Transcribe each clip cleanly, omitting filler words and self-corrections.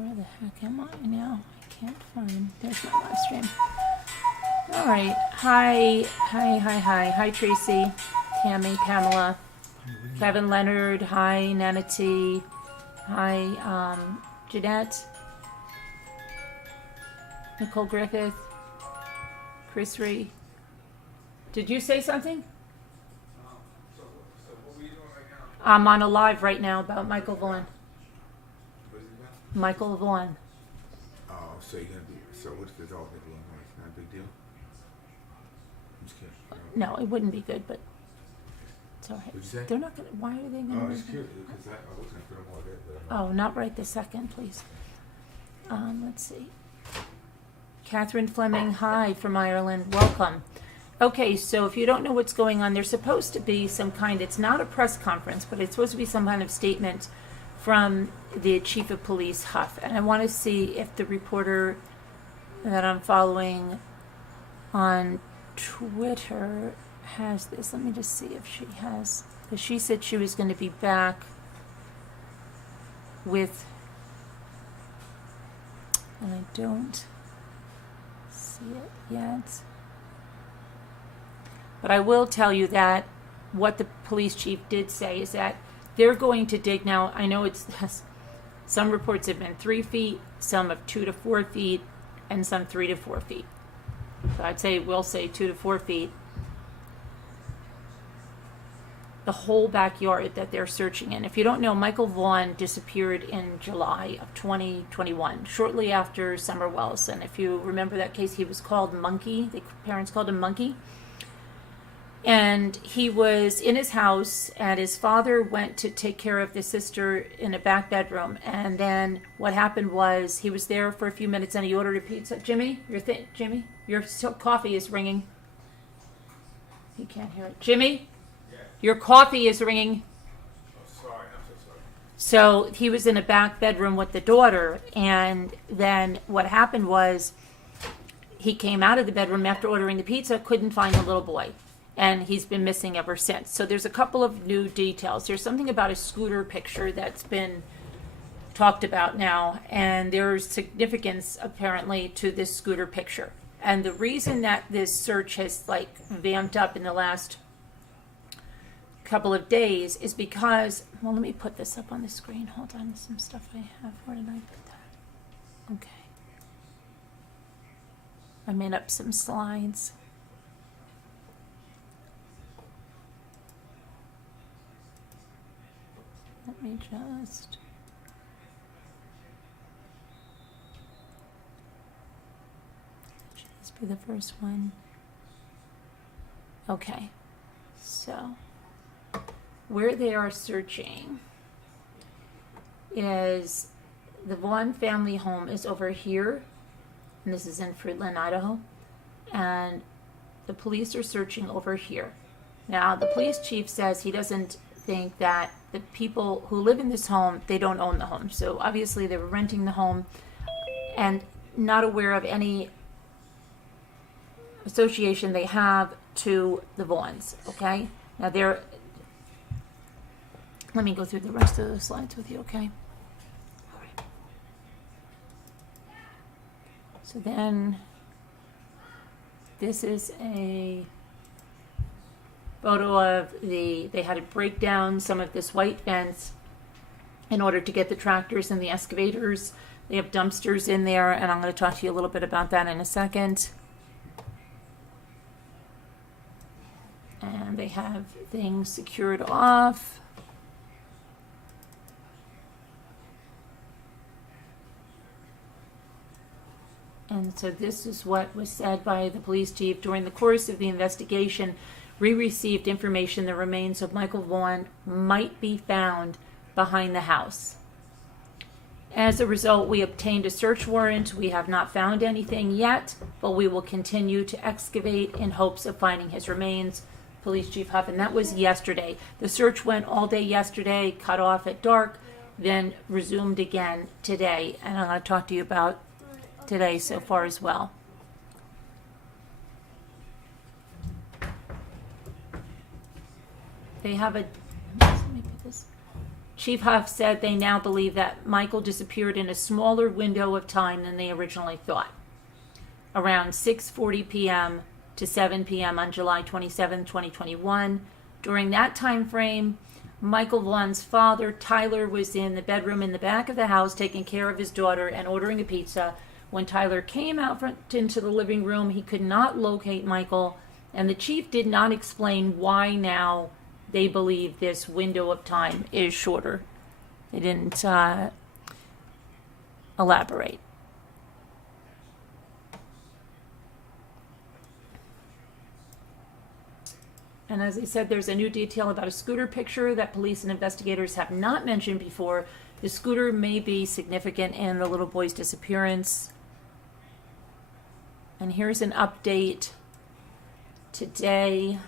Where the heck am I now? I can't find. There's my live stream. All right. Hi, Tracy, Tammy, Pamela, Kevin Leonard. Hi, Nana T. Hi, Jeanette, Nicole Griffith, Chris Ree. Did you say something? So what were you doing right now? I'm on a live right now about Michael Vaughan. What is it about? Michael Vaughan. Oh, so you're gonna be. So what's this all gonna be anyway? It's not a big deal. I'm just kidding. No, it wouldn't be good, but it's all right. What'd you say? They're not gonna. Why are they Oh, gonna? I'm just curious because I was gonna put them all there. But, Oh, not right this second, please. Let's see. Catherine Fleming, hi from Ireland. Welcome. Okay, so if you don't know what's going on, there's supposed to be some kind, it's not a press conference, but it's supposed to be some kind of statement from the chief of police, Huff. And I want to see if the reporter that I'm following on Twitter has this. Let me just see if she has, because she said she was going to be back with, and I don't see it yet. But I will tell you that what the police chief did say is that they're going to dig. Now, I know it's some reports have been 3 feet, some of 2 to 4 feet, and some 3 to 4 feet. So I'd say we'll say 2 to 4 feet. The whole backyard that they're searching in. If you don't know, Michael Vaughan disappeared in July of 2021, shortly after Summer Wells. And if you remember that case, he was called Monkey. The parents called him Monkey. And he was in his house, and his father went to take care of the sister in a back bedroom. And then what happened was he was there for a few minutes, and he ordered a pizza. Jimmy, your coffee is ringing. He can't hear it. Jimmy, your coffee is ringing. oh, sorry, I'm so sorry. So he was in a back bedroom with the daughter, and then what happened was he came out of the bedroom after ordering the pizza, couldn't find the little boy. And he's been missing ever since. So there's a couple of new details. There's something about a scooter picture that's been talked about now, and there's significance apparently to this scooter picture. And the reason that this search has vamped up in the last couple of days is because, well, let me put this up on the screen. Hold on, some stuff I have. Where did I put that? Okay. I made up some slides. Let me just. Should this be the first one? Okay. So, where they are searching is the Vaughan family home is over here, and this is in Fruitland, Idaho, and the police are searching over here. Now, the police chief says he doesn't think that the people who live in this home, they don't own the home. So obviously they were renting the home and not aware of any association they have to the Vaughans, okay? Now let me go through the rest of the slides with you, okay? All right. So then this is a photo of they had to break down some of this white fence in order to get the tractors and the excavators. They have dumpsters in there, and I'm going to talk to you a little bit about that in a second. And they have things secured off. And so this is what was said by the police chief. During the course of the investigation, we received information the remains of Michael Vaughan might be found behind the house. As a result, we obtained a search warrant. We have not found anything yet, but we will continue to excavate in hopes of finding his remains. Police Chief Huff, and that was yesterday. The search went all day yesterday, cut off at dark, then resumed again today. And I'm going to talk to you about today so far as well. They have a, let me put this. Chief Huff said they now believe that Michael disappeared in a smaller window of time than they originally thought, around 6:40 p.m. to 7 p.m. on July 27, 2021. During that time frame, Michael Vaughan's father, Tyler, was in the bedroom in the back of the house taking care of his daughter and ordering a pizza. When Tyler came out into the living room, he could not locate Michael, and the chief did not explain why now they believe this window of time is shorter. They didn't elaborate. And as I said, there's a new detail about a scooter picture that police and investigators have not mentioned before. The scooter may be significant in the little boy's disappearance. And here's an update today.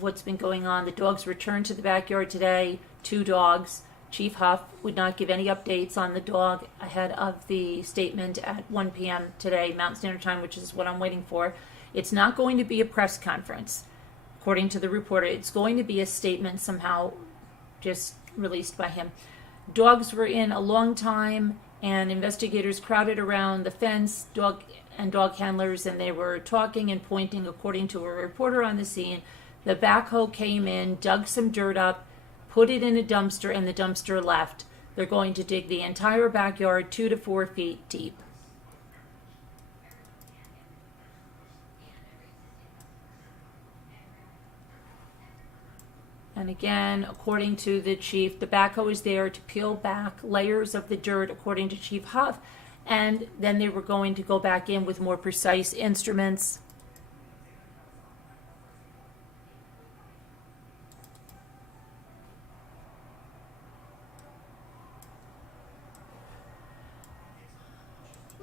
What's been going on. The dogs returned to the backyard today. 2 dogs. Chief Huff would not give any updates on the dog ahead of the statement at 1 p.m. today, Mountain Standard Time, which is what I'm waiting for. It's not going to be a press conference. According to the reporter, it's going to be a statement somehow just released by him. Dogs were in a long time, and investigators crowded around the fence, dog handlers, and they were talking and pointing, according to a reporter on the scene. The backhoe came in, dug some dirt up, put it in a dumpster, and the dumpster left. They're going to dig the entire backyard 2 to 4 feet deep. And again, according to the chief, the backhoe is there to peel back layers of the dirt, according to Chief Huff, and then they were going to go back in with more precise instruments.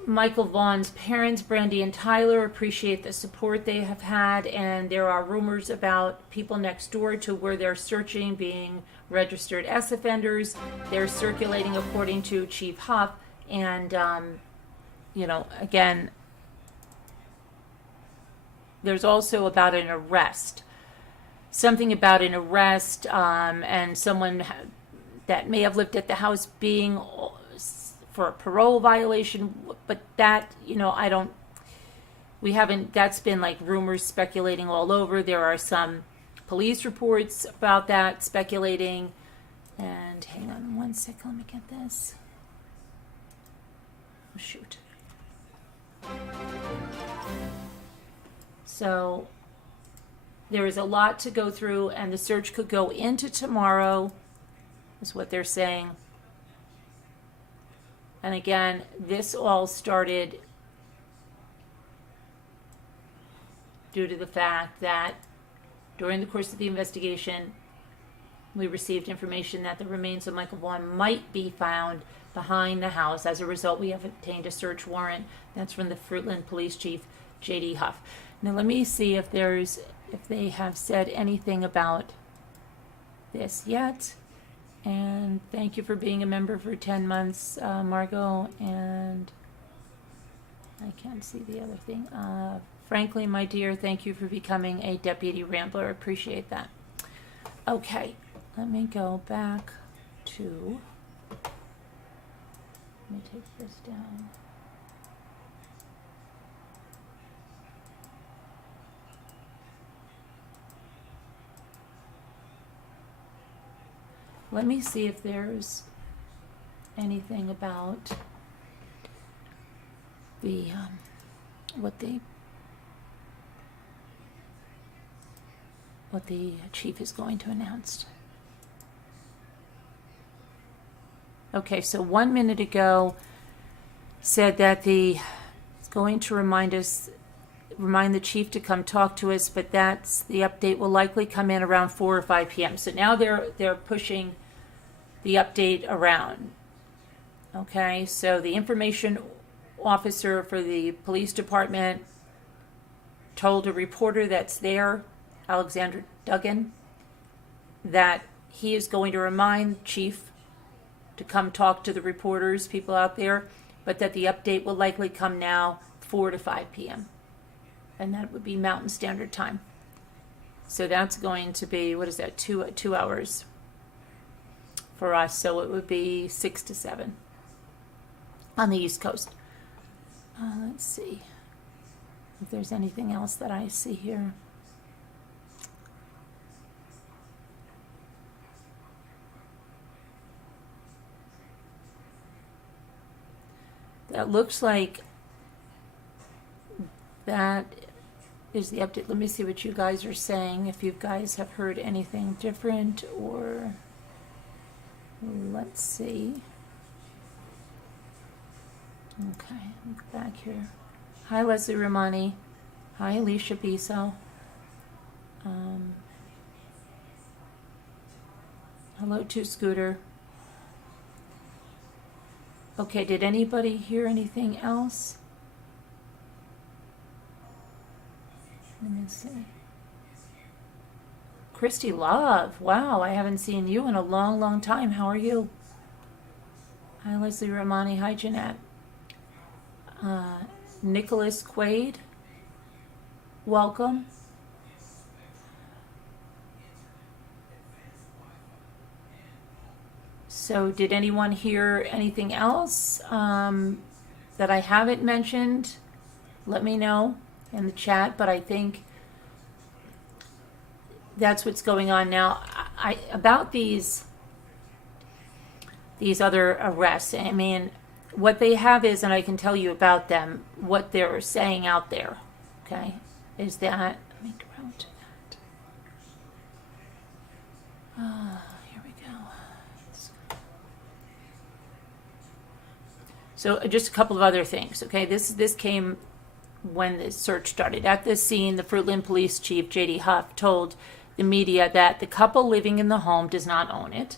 Michael Vaughan's parents, Brandy and Tyler, appreciate the support they have had, and there are rumors about people next door to where they're searching being registered S offenders. They're circulating, according to Chief Huff, and, again, there's also about an arrest. Something about an arrest and someone that may have lived at the house being for a parole violation, but that, that's been like rumors speculating all over. There are some police reports about that speculating, and hang on one second, let me get this. Oh, shoot. So there is a lot to go through, and the search could go into tomorrow, is what they're saying. And again, this all started due to the fact that during the course of the investigation, we received information that the remains of Michael Vaughan might be found behind the house. As a result, we have obtained a search warrant. That's from the Fruitland Police Chief, J.D. Huff. Now let me see if they have said anything about this yet. And thank you for being a member for 10 months, Margot. And I can't see the other thing. Frankly, my dear, thank you for becoming a Deputy Rambler. Appreciate that. Okay, let me go back to... Let me take this down. Let me see if there's anything about the what the chief is going to announce. Okay, so 1 minute ago said that it's going to remind the chief to come talk to us, but that's the update will likely come in around 4 or 5 p.m. So now they're pushing the update around. Okay, so the information officer for the police department told a reporter that's there, Alexander Duggan, that he is going to remind chief to come talk to the reporters, people out there, but that the update will likely come now 4 to 5 p.m. And that would be Mountain Standard Time. So that's going to be, what is that, two hours for us, so it would be 6 to 7 on the East Coast. Let's see if there's anything else that I see here. That looks like that is the update. Let me see what you guys are saying, if you guys have heard anything different, or let's see. Okay, let me go back here. Hi, Leslie Romani. Hi, Alicia Biso. Hello to Scooter. Okay, did anybody hear anything else? Let me see. Christy Love. Wow, I haven't seen you in a long, long time. How are you? Hi, Leslie Romani. Hi, Jeanette. Nicholas Quaid. Welcome. So did anyone hear anything else that I haven't mentioned? Let me know in the chat, but I think that's what's going on now. About these other arrests, I mean, what they have is, and I can tell you about them, what they're saying out there, okay, is that, let me go around to that. Here we go. So just a couple of other things, okay? This came when the search started. At this scene, the Fruitland Police Chief, J.D. Huff, told the media that the couple living in the home does not own it.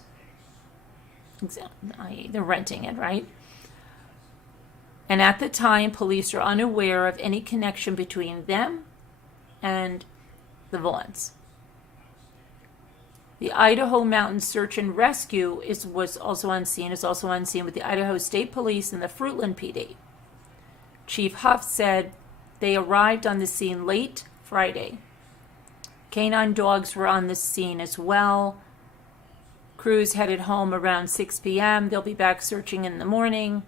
I.e., they're renting it, right? And at the time, police are unaware of any connection between them and the Vaughans. The Idaho Mountain Search and Rescue is also on scene with the Idaho State Police and the Fruitland PD. Chief Huff said they arrived on the scene late Friday. Canine dogs were on the scene as well. Crews headed home around 6 p.m. They'll be back searching in the morning.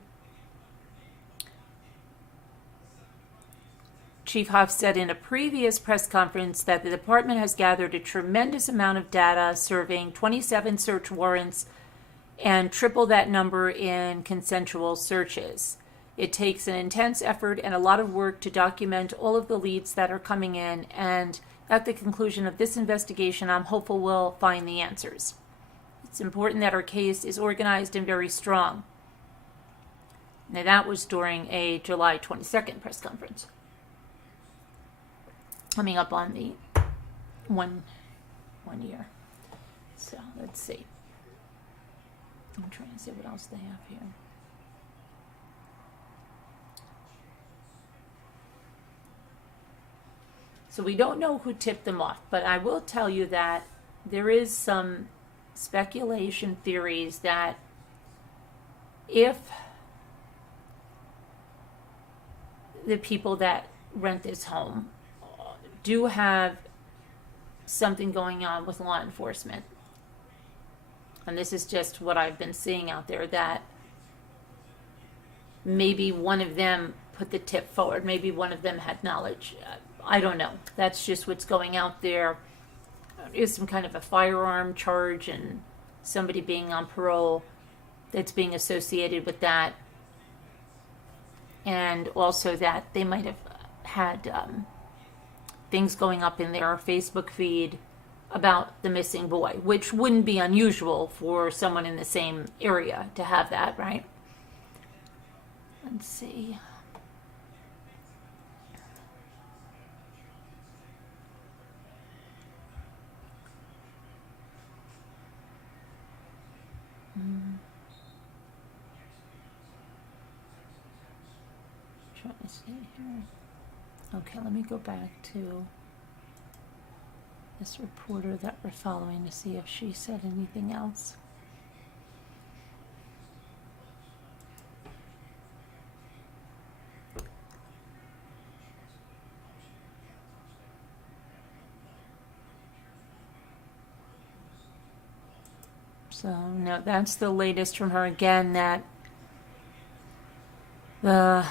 Chief Huff said in a previous press conference that the department has gathered a tremendous amount of data, serving 27 search warrants and triple that number in consensual searches. It takes an intense effort and a lot of work to document all of the leads that are coming in, and at the conclusion of this investigation, I'm hopeful we'll find the answers. It's important that our case is organized and very strong. Now, that was during a July 22nd press conference. Coming up on the one year. So let's see. I'm trying to see what else they have here. So we don't know who tipped them off, but I will tell you that there is some speculation theories that if the people that rent this home do have something going on with law enforcement, and this is just what I've been seeing out there, that maybe one of them put the tip forward, maybe one of them had knowledge. I don't know. That's just what's going out there. There's some kind of a firearm charge and somebody being on parole that's being associated with that, and also that they might have had things going up in their Facebook feed about the missing boy, which wouldn't be unusual for someone in the same area to have that, right? Let's see. Trying to see here. Okay, let me go back to this reporter that we're following to see if she said anything else. So, no, that's the latest from her again, that the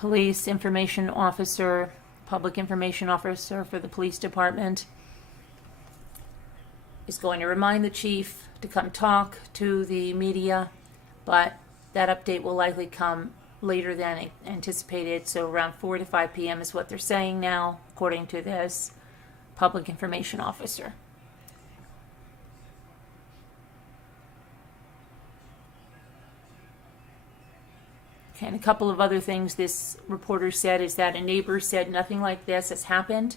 police information officer, public information officer for the police department, is going to remind the chief to come talk to the media, but that update will likely come later than anticipated, so around 4 to 5 p.m. is what they're saying now, according to this public information officer. Okay, and a couple of other things this reporter said is that a neighbor said nothing like this has happened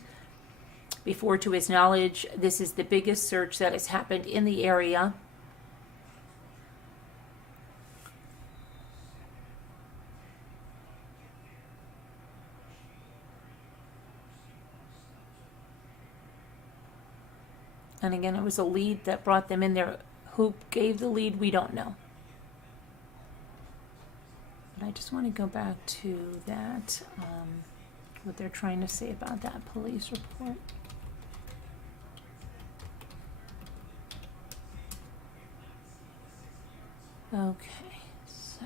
before to his knowledge. This is the biggest search that has happened in the area. And again, it was a lead that brought them in there. Who gave the lead, we don't know. But I just want to go back to that, what they're trying to say about that police report. Okay, so.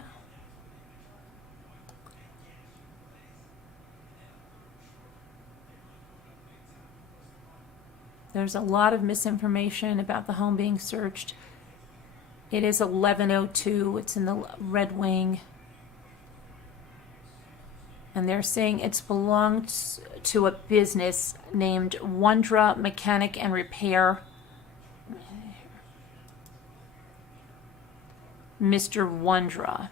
There's a lot of misinformation about the home being searched. It is 11:02. It's in the Red Wing. And they're saying it's belonged to a business named Wondra Mechanic and Repair. Mr. Wondra.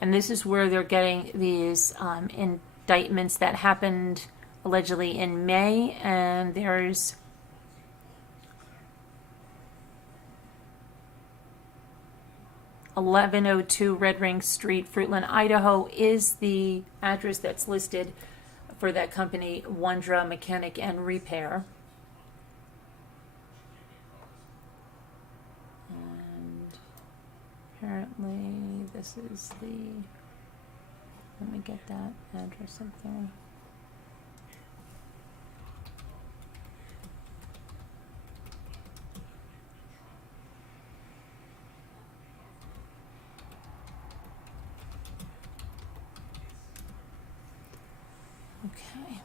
And this is where they're getting these indictments that happened allegedly in May, and there's (1102) Red Ring Street, Fruitland, Idaho is the address that's listed for that company, Wondra Mechanic and Repair. And apparently this is the, let me get that address up there. Okay.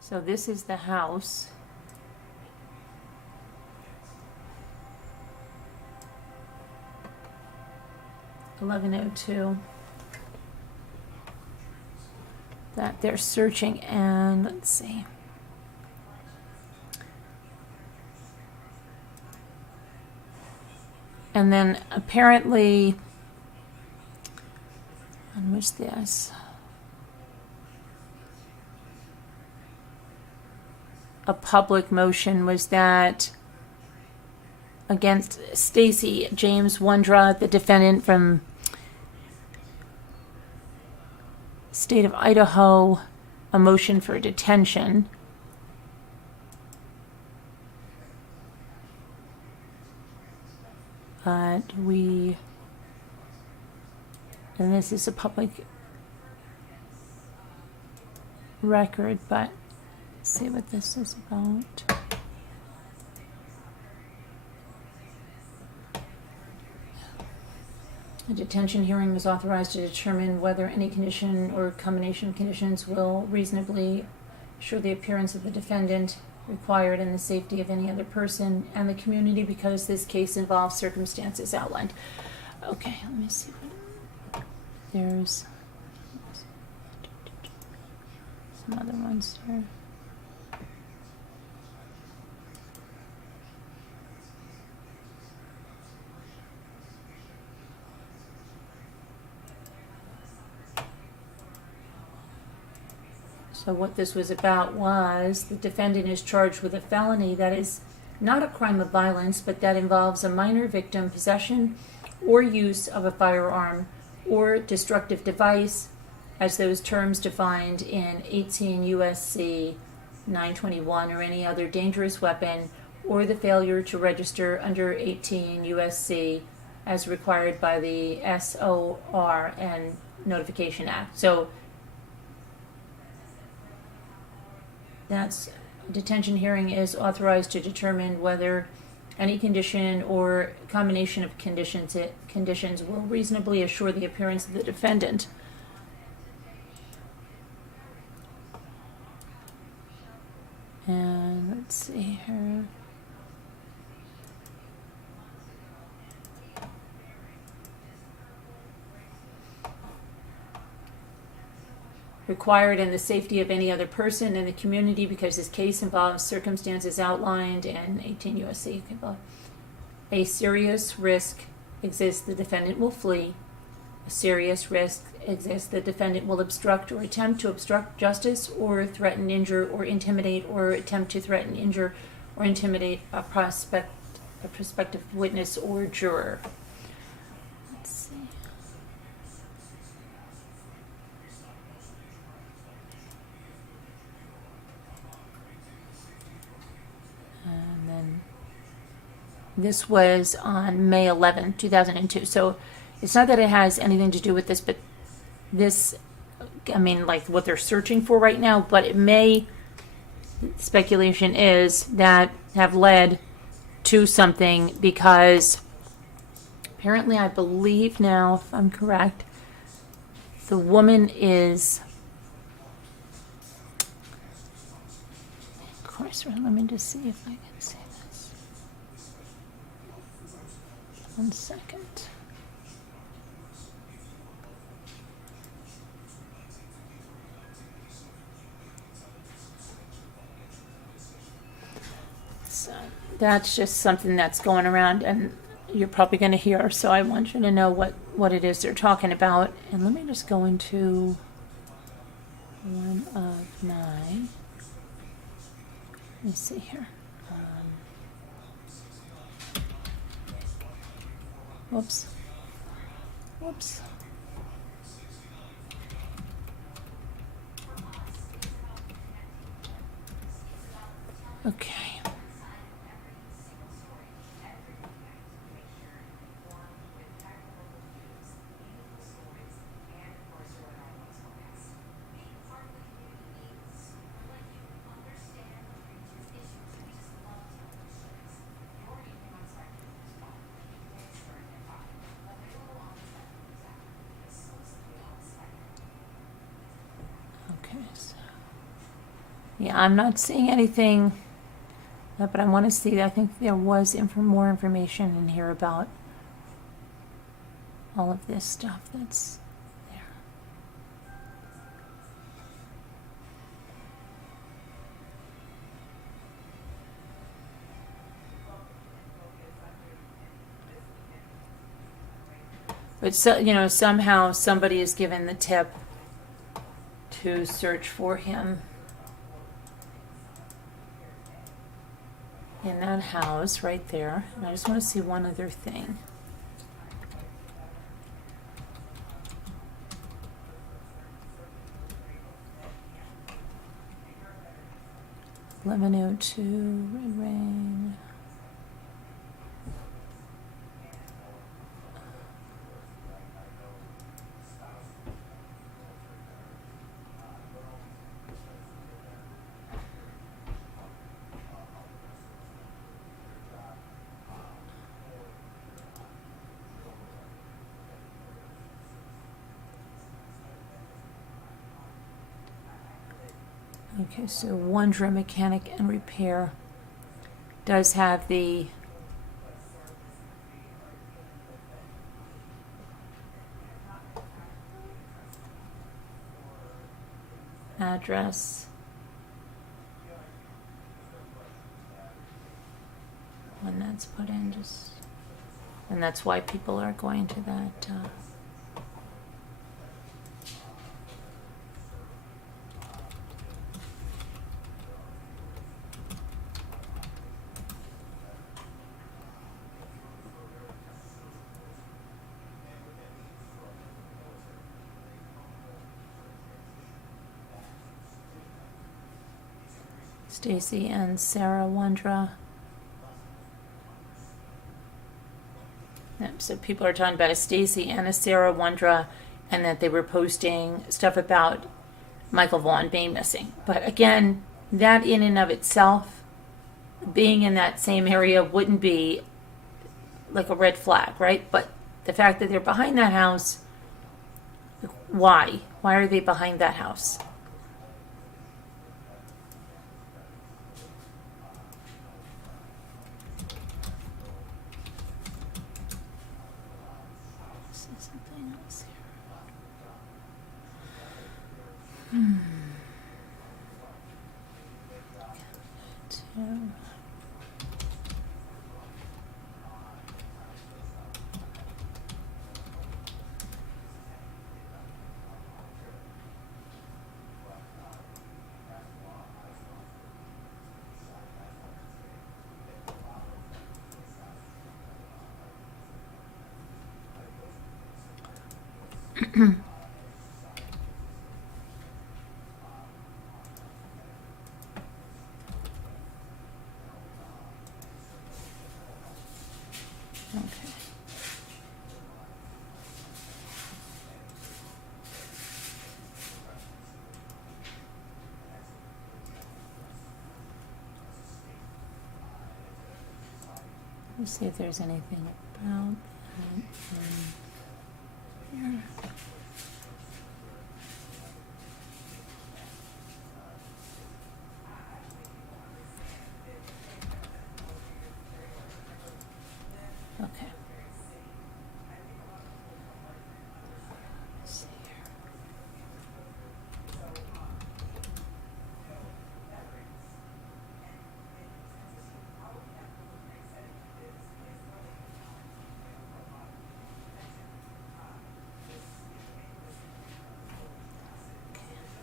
So this is the house. (1102) that they're searching, and let's see. And then apparently, when was this? A public motion was that against Stacy James Wondra, the defendant from state of Idaho, a motion for detention. But and this is a public record, but let's see what this is about. A detention hearing was authorized to determine whether any condition or combination of conditions will reasonably assure the appearance of the defendant required and the safety of any other person and the community, because this case involves circumstances outlined. Okay, let me see. There's some other ones here. So what this was about was the defendant is charged with a felony that is not a crime of violence, but that involves a minor victim possession or use of a firearm or destructive device, as those terms defined in 18 U.S.C. 921, or any other dangerous weapon, or the failure to register under 18 U.S.C. as required by the SOR and Notification Act. So That's detention hearing is authorized to determine whether any condition or combination of conditions will reasonably assure the appearance of the defendant. And let's see here. Required in the safety of any other person in the community because this case involves circumstances outlined in 18 U.S.C. A serious risk exists the defendant will flee. A serious risk exists the defendant will obstruct or attempt to obstruct justice or threaten, injure, or intimidate or attempt to threaten, injure, or intimidate a prospective witness or juror. Let's see. And then this was on May 11, 2002. So it's not that it has anything to do with this, but this, I mean, like what they're searching for right now, but it may, speculation is, that have led to something because apparently, I believe now, if I'm correct, the woman is, of course, let me just see if I can see this. 1 second. So that's just something that's going around, and you're probably going to hear, so I want you to know what it is they're talking about. And let me just go into one of my, let me see here. Whoops. Okay. So, yeah, I'm not seeing anything, but I want to see. I think there was more information in here about all of this stuff that's there. But so, somehow somebody is given the tip to search for him in that house right there. And I just want to see one other thing. Lemon 02, Red Rain. Okay, so Wondra Mechanic and Repair does have the address. When that's put in, and that's why people are going to that. Stacy and Sarah Wondra. Yep, so people are talking about a Stacy and a Sarah Wondra, and that they were posting stuff about Michael Vaughan being missing. But again, that in and of itself, being in that same area wouldn't be like a red flag, right? But the fact that they're behind that house, why? Why are they behind that house? Something else here. Okay. Let's see if there's anything about that in here. Okay. Let's see here.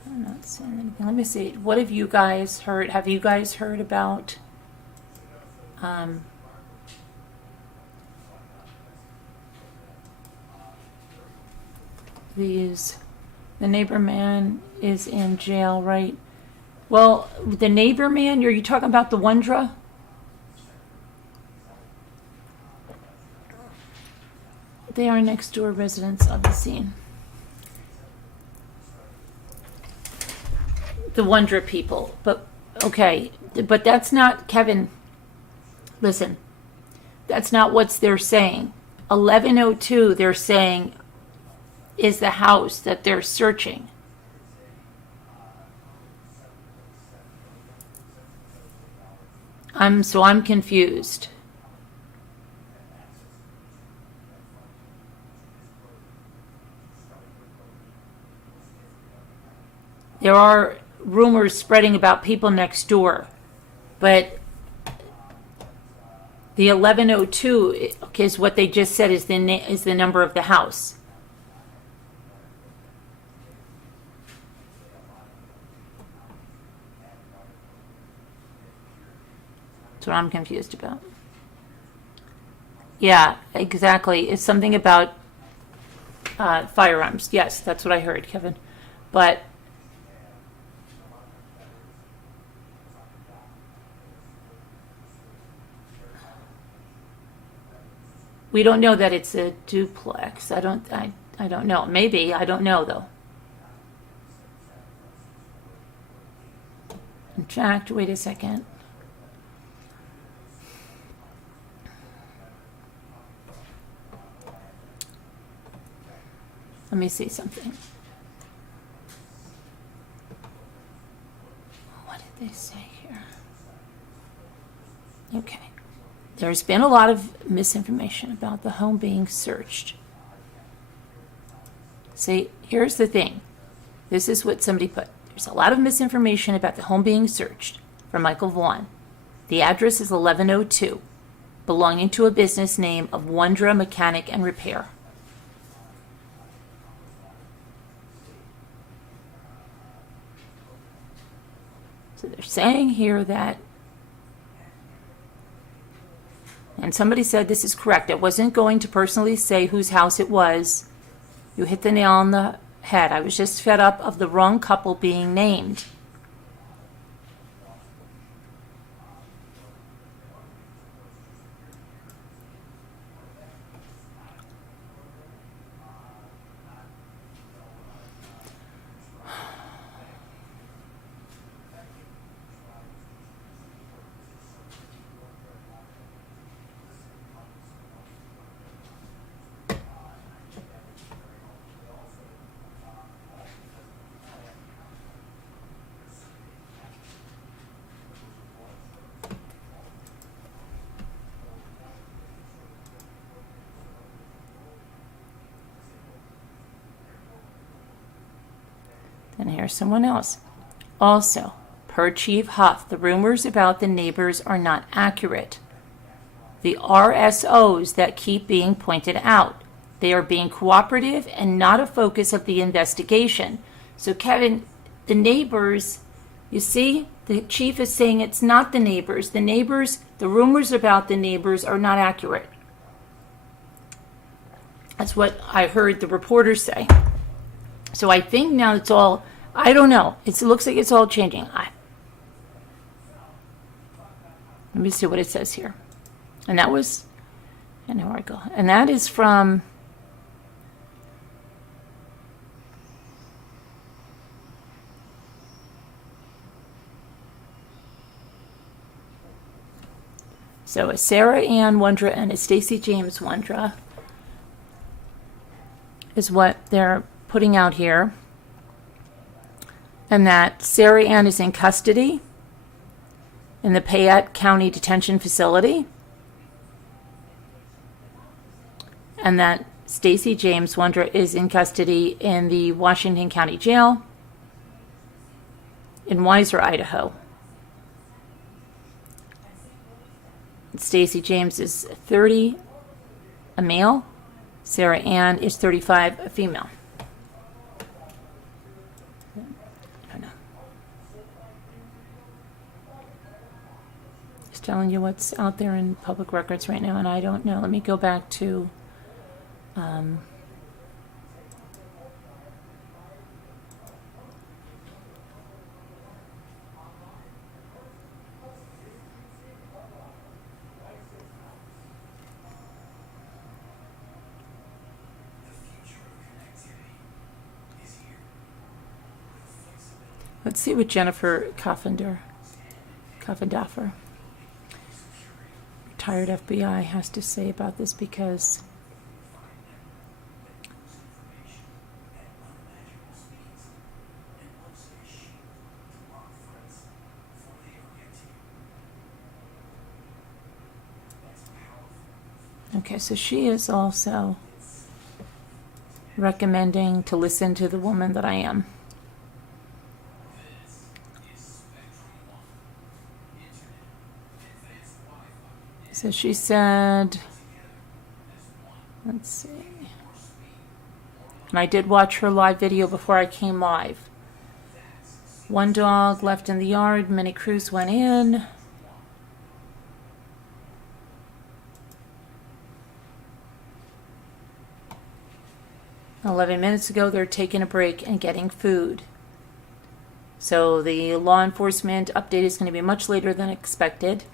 I'm not seeing anything. Let me see. What have you guys heard? Have you guys heard about these? The neighbor man is in jail, right? Well, the neighbor man, are you talking about the Wondra? They are next door residents of the scene. The Wondra people. But, okay. But that's not, Kevin, listen. That's not what they're saying. 1102, they're saying, is the house that they're searching. I'm confused. There are rumors spreading about people next door, but the 1102 is what they just said is the number of the house. That's what I'm confused about. Yeah, exactly. It's something about firearms. Yes, that's what I heard, Kevin. But we don't know that it's a duplex. I don't know. Maybe. I don't know, though. In fact, wait a second. Let me see something. What did they say here? Okay. There's been a lot of misinformation about the home being searched. See, here's the thing. This is what somebody put. There's a lot of misinformation about the home being searched from Michael Vaughan. The address is 1102, belonging to a business name of Wondra Mechanic and Repair. So they're saying here that, and somebody said this is correct. I wasn't going to personally say whose house it was. You hit the nail on the head. I was just fed up of the wrong couple being named. And here's someone else. Also, per Chief Huff, the rumors about the neighbors are not accurate. The RSOs that keep being pointed out. They are being cooperative and not a focus of the investigation. So, Kevin, the neighbors, you see, the chief is saying it's not the neighbors. The neighbors, the rumors about the neighbors are not accurate. That's what I heard the reporters say. So I think now it's all, I don't know. It looks like it's all changing. Let me see what it says here. And that was, and here I go. And that is from, so a Sarah Ann Wondra and a Stacey James Wondra is what they're putting out here. And that Sarah Ann is in custody in the Payette County Detention Facility. And that Stacey James Wondra is in custody in the Washington County Jail in Weiser, Idaho. Stacey James is 30, a male. Sarah Ann is 35, a female. I don't know. Just telling you what's out there in public records right now, and I don't know. Let me go back to let's see what Jennifer Coffendaffer, retired FBI, has to say about this, because okay, so she is also recommending to listen to the woman that I am. So she said, let's see, and I did watch her live video before I came live. One dog left in the yard, many crews went in. "11 minutes ago, they're taking a break and getting food." So the law enforcement update is going to be much later than expected.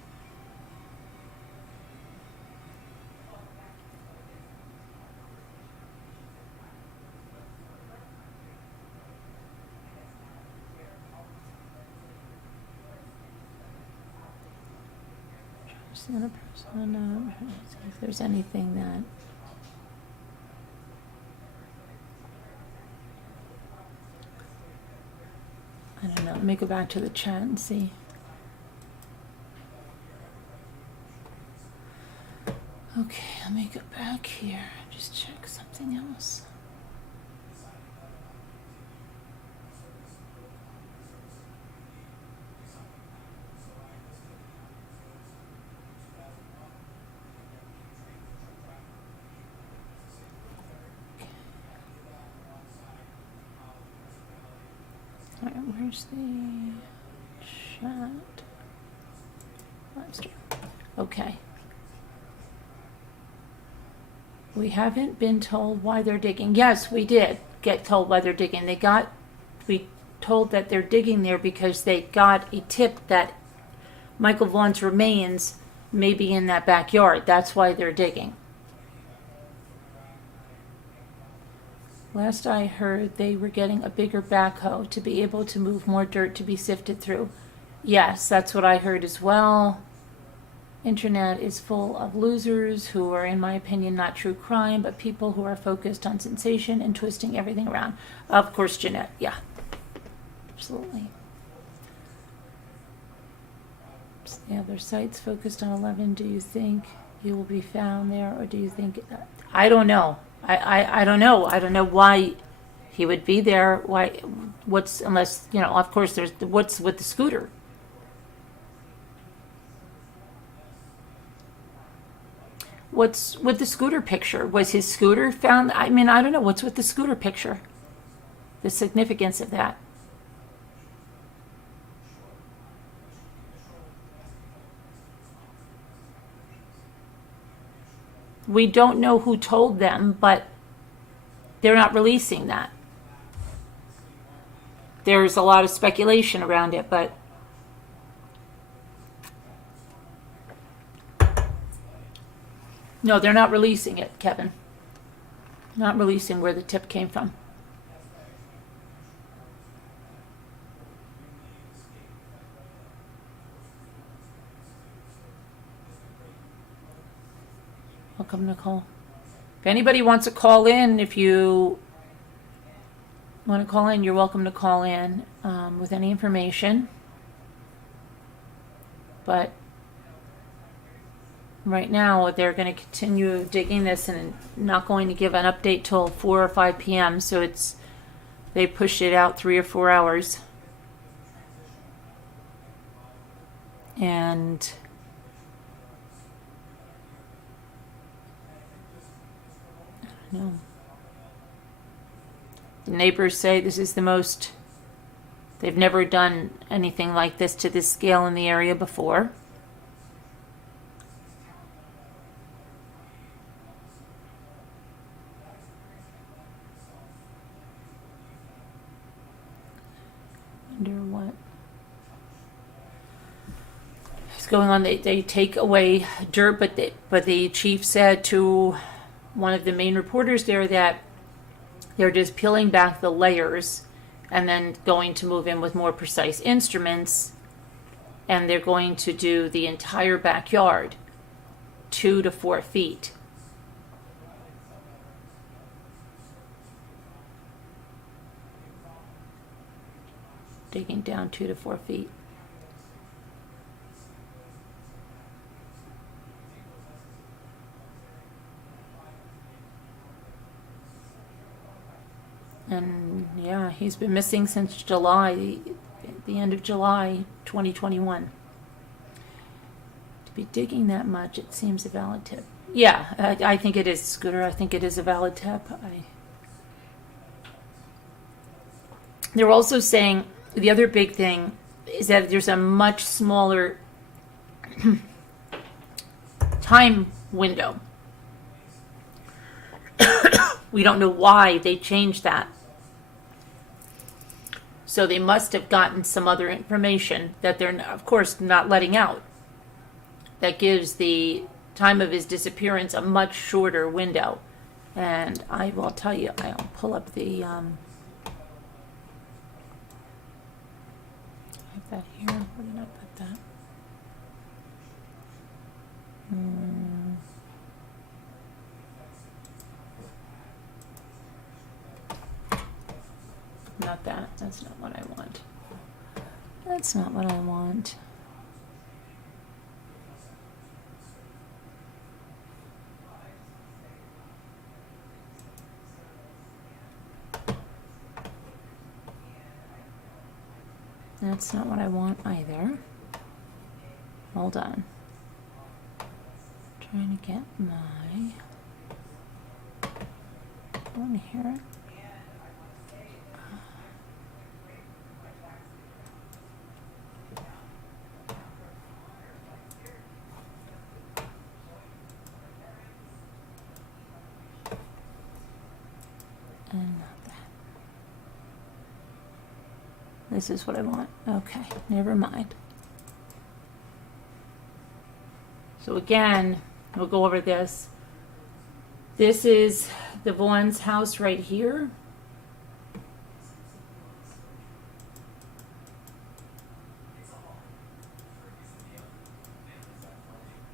Another person, see if there's anything that I don't know. Let me go back to the chat and see. Okay, let me go back here and just check something else. Alright, where's the chat? Live stream. Okay. We haven't been told why they're digging. Yes, we did get told why they're digging. We told that they're digging there because they got a tip that Michael Vaughan's remains may be in that backyard. That's why they're digging. Last I heard, they were getting a bigger backhoe to be able to move more dirt to be sifted through. Yes, that's what I heard as well. Internet is full of losers who are, in my opinion, not true crime, but people who are focused on sensation and twisting everything around. Of course, Jeanette. Yeah, absolutely. The other sites focused on 11. Do you think you will be found there, or do you think? I don't know. I don't know. I don't know why He would be there. Why? What's, unless, of course, what's with the scooter? What's with the scooter picture? Was his scooter found? I mean, I don't know. What's with the scooter picture? The significance of that. We don't know who told them, but they're not releasing that. There's a lot of speculation around it, but no, they're not releasing it, Kevin. Not releasing where the tip came from. Welcome, Nicole. If anybody wants to call in, if you want to call in, you're welcome to call in with any information. But right now, they're going to continue digging this and not going to give an update till 4 or 5 p.m. So they pushed it out 3 or 4 hours. And I don't know. The neighbors say this is the most, they've never done anything like this to this scale in the area before. Wonder what is going on. They take away dirt, but the chief said to one of the main reporters there that they're just peeling back the layers and then going to move in with more precise instruments, and they're going to do the entire backyard 2 to 4 feet. Digging down 2 to 4 feet. And yeah, he's been missing since July, the end of July 2021. To be digging that much, it seems a valid tip. Yeah, I think it is, Scooter. I think it is a valid tip. They're also saying the other big thing is that there's a much smaller time window. We don't know why they changed that. So they must have gotten some other information that they're, of course, not letting out. That gives the time of his disappearance a much shorter window. And I will tell you, I'll pull up the... I have that here. Where did I put that? Not that. That's not what I want. That's not what I want. That's not what I want either. Hold on. Trying to get my one here. And not that. This is what I want. Okay, never mind. So again, we'll go over this. This is the Vaughan's house right here.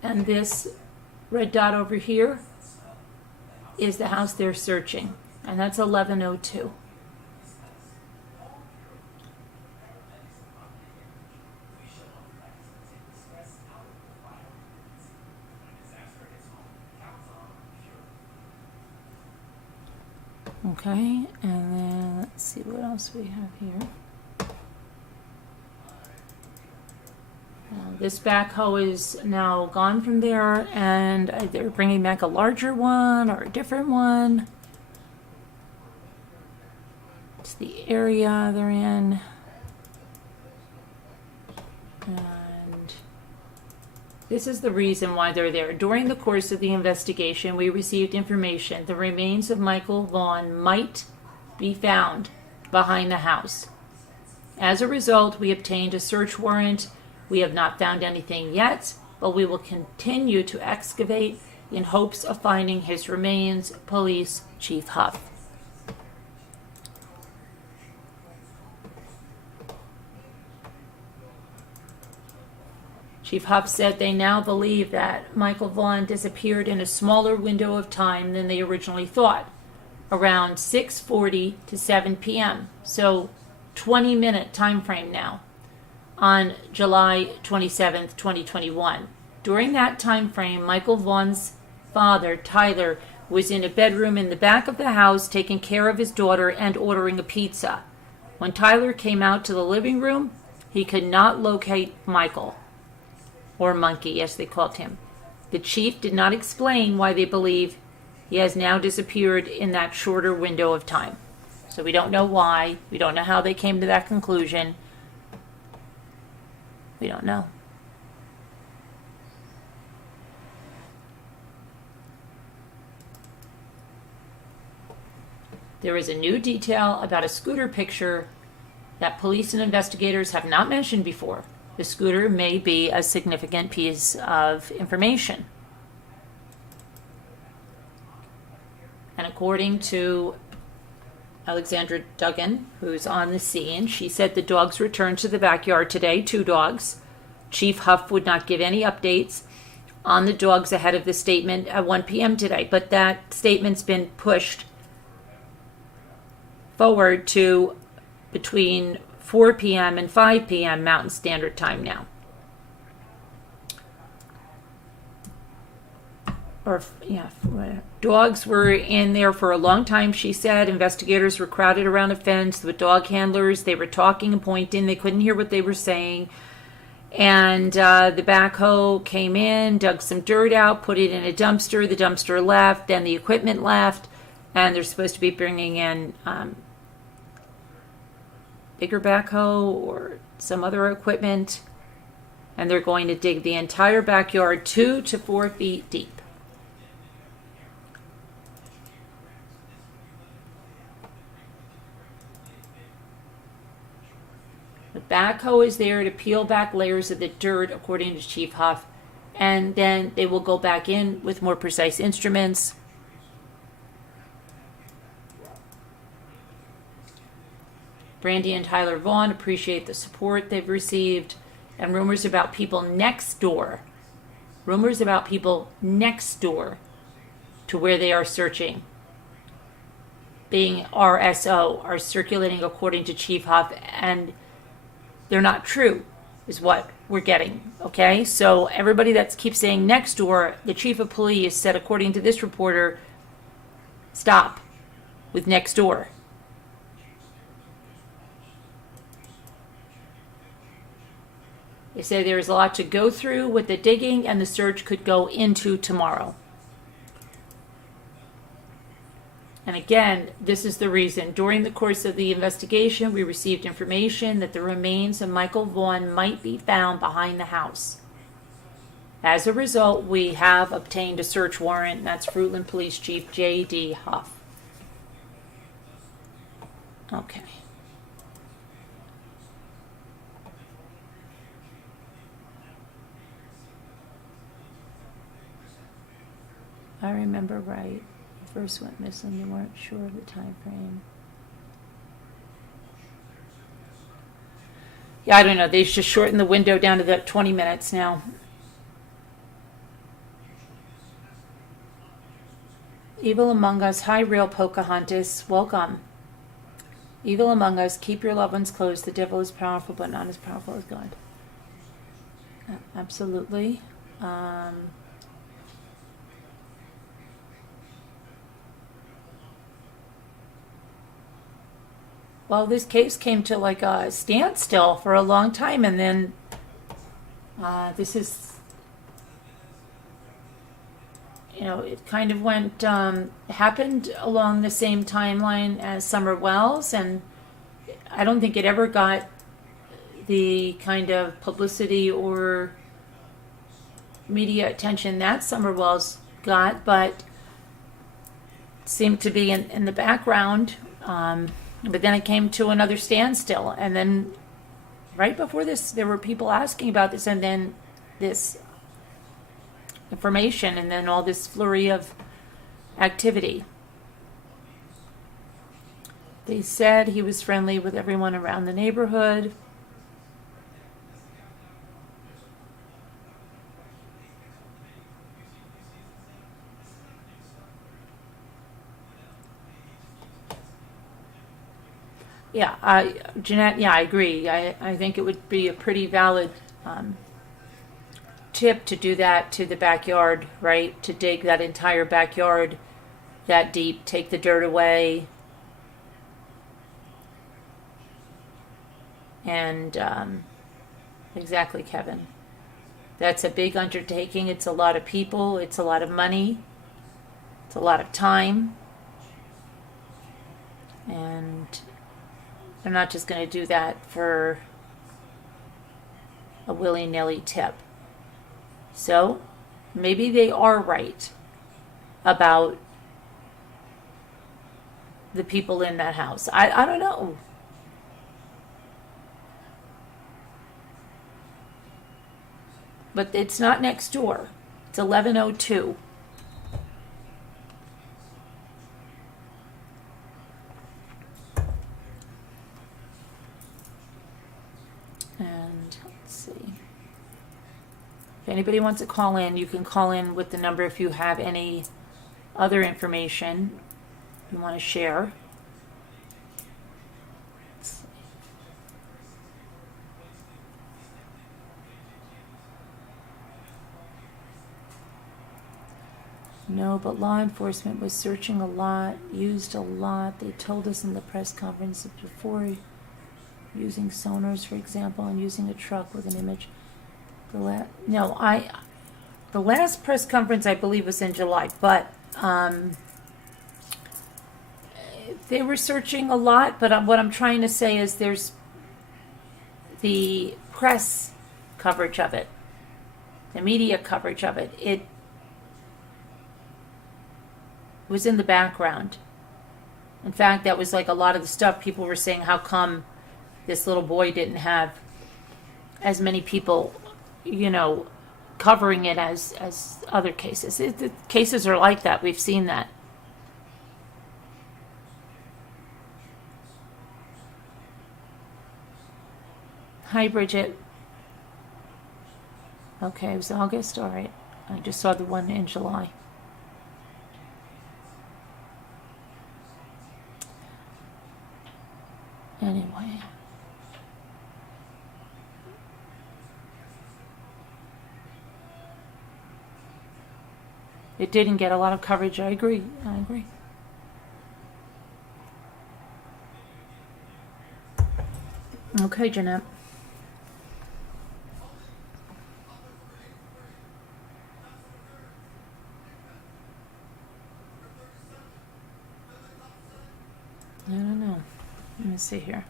And this red dot over here is the house they're searching. And that's 1102. Okay, and then let's see what else we have here. This backhoe is now gone from there, and they're bringing back a larger one or a different one. It's the area they're in. And this is the reason why they're there. During the course of the investigation, we received information the remains of Michael Vaughan might be found behind the house. As a result, we obtained a search warrant. We have not found anything yet, but we will continue to excavate in hopes of finding his remains. Police Chief Huff. Chief Huff said they now believe that Michael Vaughan disappeared in a smaller window of time than they originally thought, around 6:40 to 7 p.m. So 20-minute time frame now, on July 27th, 2021. During that time frame, Michael Vaughan's father, Tyler, was in a bedroom in the back of the house taking care of his daughter and ordering a pizza. When Tyler came out to the living room, he could not locate Michael, or Monkey as they called him. The chief did not explain why they believe he has now disappeared in that shorter window of time. So we don't know why. We don't know how they came to that conclusion. We don't know. There is a new detail about a scooter picture that police and investigators have not mentioned before. The scooter may be a significant piece of information. And according to Alexandra Duggan, who's on the scene, she said the dogs returned to the backyard today, 2 dogs. Chief Huff would not give any updates on the dogs ahead of the statement at 1 p.m. today, but that statement's been pushed forward to between 4 p.m. and 5 p.m. Mountain Standard Time now. Dogs were in there for a long time, she said. Investigators were crowded around a fence with dog handlers. They were talking and pointing. They couldn't hear what they were saying. And the backhoe came in, dug some dirt out, put it in a dumpster. The dumpster left, then the equipment left, and they're supposed to be bringing in bigger backhoe or some other equipment, and they're going to dig the entire backyard 2 to 4 feet deep. The backhoe is there to peel back layers of the dirt, according to Chief Huff, and then they will go back in with more precise instruments. Brandy and Tyler Vaughan appreciate the support they've received, and rumors about people next door to where they are searching, being RSO, are circulating according to Chief Huff, and they're not true, is what we're getting, okay? So everybody that keeps saying next door, the chief of police said, according to this reporter, stop with next door. They say there is a lot to go through with the digging, and the search could go into tomorrow. And again, this is the reason. During the course of the investigation, we received information that the remains of Michael Vaughan might be found behind the house. As a result, we have obtained a search warrant, and that's Fruitland Police Chief J.D. Huff. Okay. I remember right. First went missing. They weren't sure of the time frame. Yeah, I don't know. They just shortened the window down to that 20 minutes now. Evil Among Us. Hi, Real Pocahontas. Welcome. Evil Among Us. Keep your loved ones close. The devil is powerful, but not as powerful as God. Absolutely. Well, this case came to like a standstill for a long time, and then this is, it kind of went, happened along the same timeline as Summer Wells, and I don't think it ever got the kind of publicity or media attention that Summer Wells got, but seemed to be in the background. But then it came to another standstill, and then right before this, there were people asking about this, and then this information, and then all this flurry of activity. They said he was friendly with everyone around the neighborhood. Yeah, Jeanette, yeah, I agree. I think it would be a pretty valid tip to do that to the backyard, right? To dig that entire backyard that deep, take the dirt away, and exactly, Kevin. That's a big undertaking. It's a lot of people. It's a lot of money. It's a lot of time. And they're not just going to do that for a willy-nilly tip. So maybe they are right about the people in that house. I don't know. But it's not next door. It's 1102. And let's see. If anybody wants to call in, you can call in with the number if you have any other information you want to share. Let's see. No, but law enforcement was searching a lot, used a lot. They told us in the press conference before, using sonars, for example, and using a truck with an image. The last press conference I believe was in July, but they were searching a lot. But what I'm trying to say is there's the press coverage of it, the media coverage of it. It was in the background. In fact, that was like a lot of the stuff people were saying, how come this little boy didn't have as many people, covering it as other cases. The cases are like that. We've seen that. Hi, Bridget. Okay, it was August. All right. I just saw the one in July. Anyway. It didn't get a lot of coverage. I agree. Okay, Jeanette. I don't know. Let me see here.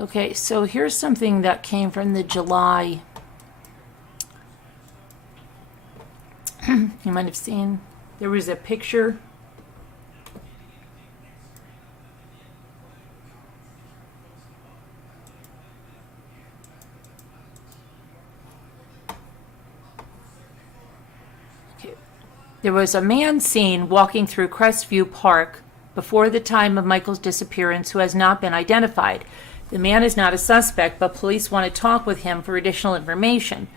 Okay, so here's something that came from the July. You might have seen, there was a picture. Okay, there was a man seen walking through Crestview Park before the time of Michael's disappearance who has not been identified. The man is not a suspect, but police want to talk with him for additional information.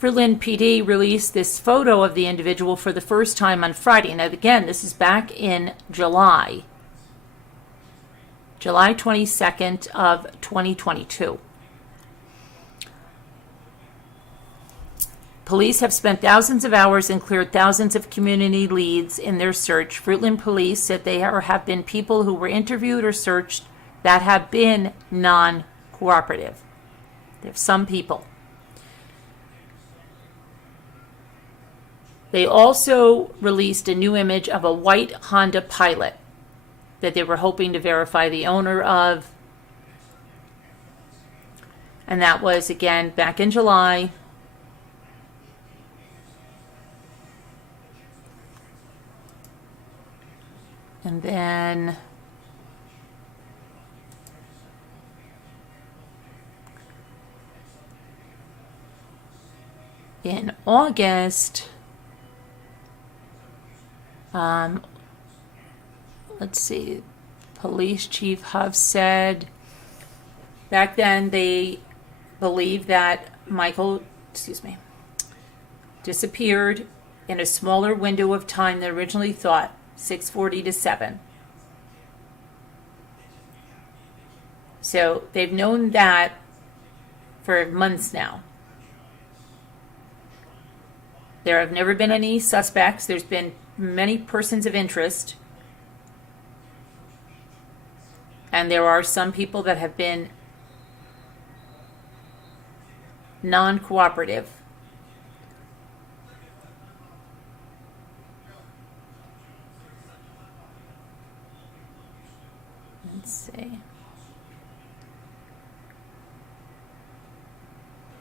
Fruitland PD released this photo of the individual for the first time on Friday. Now, again, this is back in July 22nd of 2022. Police have spent thousands of hours and cleared thousands of community leads in their search. Fruitland Police said there have been people who were interviewed or searched that have been non-cooperative. There's some people. They also released a new image of a white Honda Pilot that they were hoping to verify the owner of. And that was, again, back in July. And then in August, let's see, Police Chief Huff said back then they believed that Michael, disappeared in a smaller window of time than originally thought, 6:40 to 7. So they've known that for months now. There have never been any suspects. There's been many persons of interest. And there are some people that have been non-cooperative. Let's see.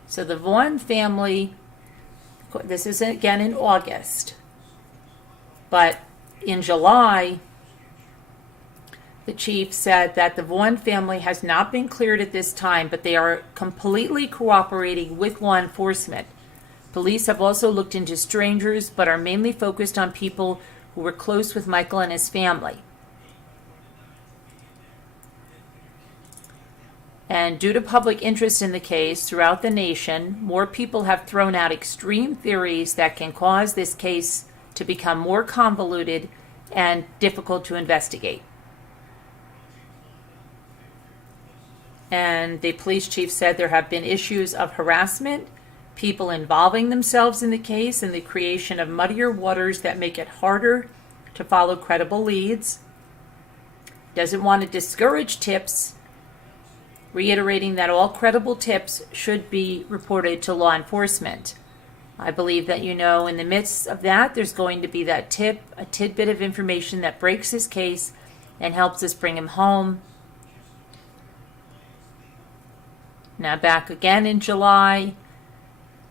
So the Vaughan family, this is again in August, but in July, the chief said that the Vaughan family has not been cleared at this time, but they are completely cooperating with law enforcement. Police have also looked into strangers, but are mainly focused on people who were close with Michael and his family. And due to public interest in the case throughout the nation, more people have thrown out extreme theories that can cause this case to become more convoluted and difficult to investigate. And the police chief said there have been issues of harassment, people involving themselves in the case, and the creation of muddier waters that make it harder to follow credible leads. Doesn't want to discourage tips, reiterating that all credible tips should be reported to law enforcement. I believe that, in the midst of that, there's going to be that tip, a tidbit of information that breaks his case and helps us bring him home. Now back again in July,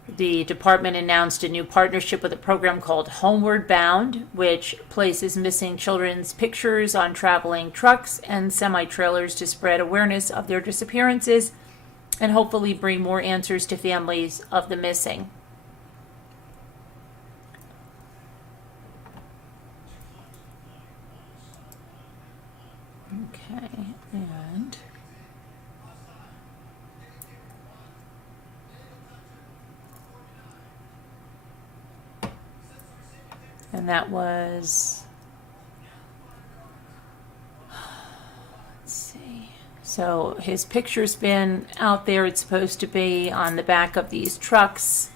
the department announced a new partnership with a program called Homeward Bound, which places missing children's pictures on traveling trucks and semi-trailers to spread awareness of their disappearances and hopefully bring more answers to families of the missing. Okay, and that was, let's see, so his picture's been out there. It's supposed to be on the back of these trucks.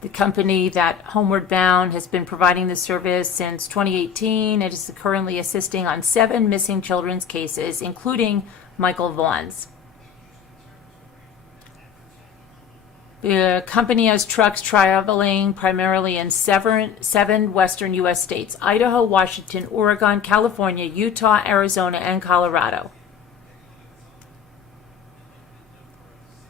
The company that Homeward Bound has been providing the service since 2018. It is currently assisting on 7 missing children's cases, including Michael Vaughan's. The company has trucks traveling primarily in 7 western U.S. states: Idaho, Washington, Oregon, California, Utah, Arizona, and Colorado.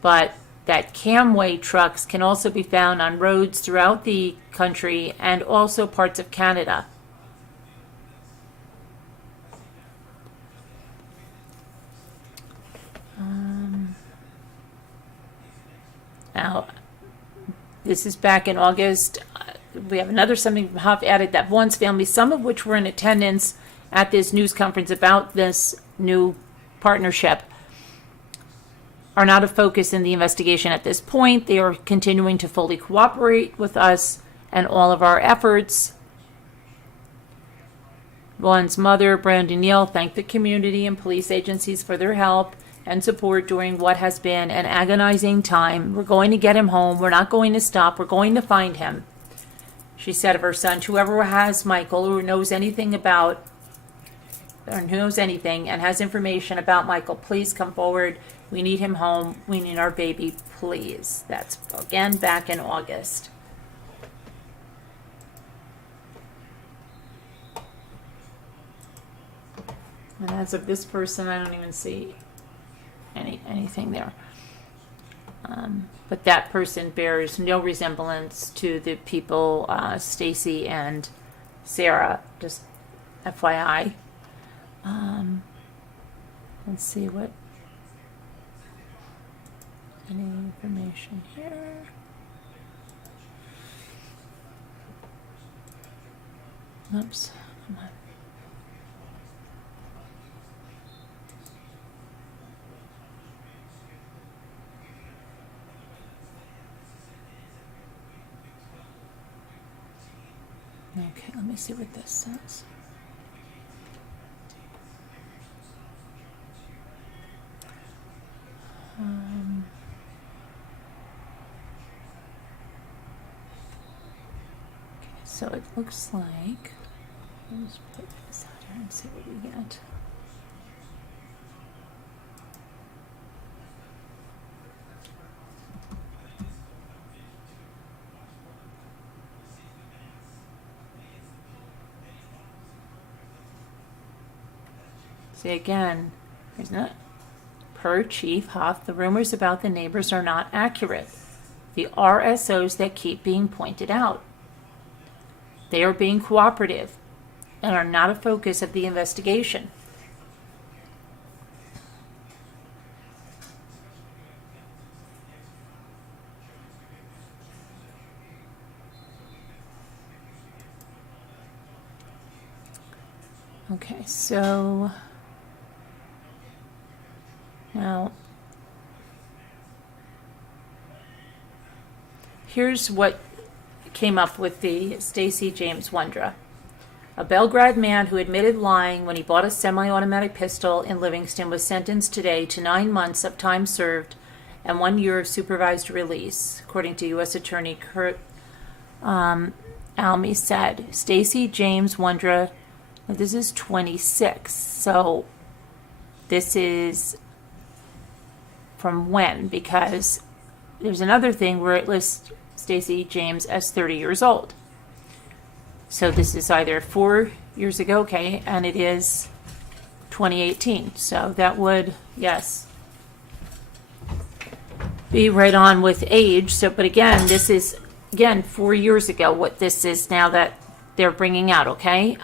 But that Camway trucks can also be found on roads throughout the country and also parts of Canada. Now, this is back in August. we have another something from Huff added that Vaughan's family, some of which were in attendance at this news conference about this new partnership, are not a focus in the investigation at this point. They are continuing to fully cooperate with us and all of our efforts. Vaughan's mother, Brandon Neal, thanked the community and police agencies for their help and support during what has been an agonizing time. We're going to get him home. We're not going to stop. We're going to find him. She said of her son, whoever has Michael, who knows anything about, or who knows anything and has information about Michael, please come forward. We need him home. We need our baby, please. That's, again, back in August. And as of this person, I don't even see anything there. But that person bears no resemblance to the people, Stacy and Sarah, just FYI. Let's see what, any information here. Oops, come on. Okay, let me see what this says. Okay, so it looks like, let's put this out here and see what we get. See again, there's not, per Chief Huff, the rumors about the neighbors are not accurate. The RSOs that keep being pointed out. They are being cooperative and are not a focus of the investigation. Okay, so now, here's what came up with the Stacy James Wondra. A Belgrade man who admitted lying when he bought a semi-automatic pistol in Livingston was sentenced today to 9 months of time served and 1 year of supervised release, according to U.S. Attorney Kurt Almy said. Stacy James Wondra, this is 26, so this is from when, because there's another thing where it lists Stacy James as 30 years old. So this is either 4 years ago, okay, and it is 2018. So that would, yes, be right on with age. So, but again, this is, again, 4 years ago, what this is now that they're bringing out, okay?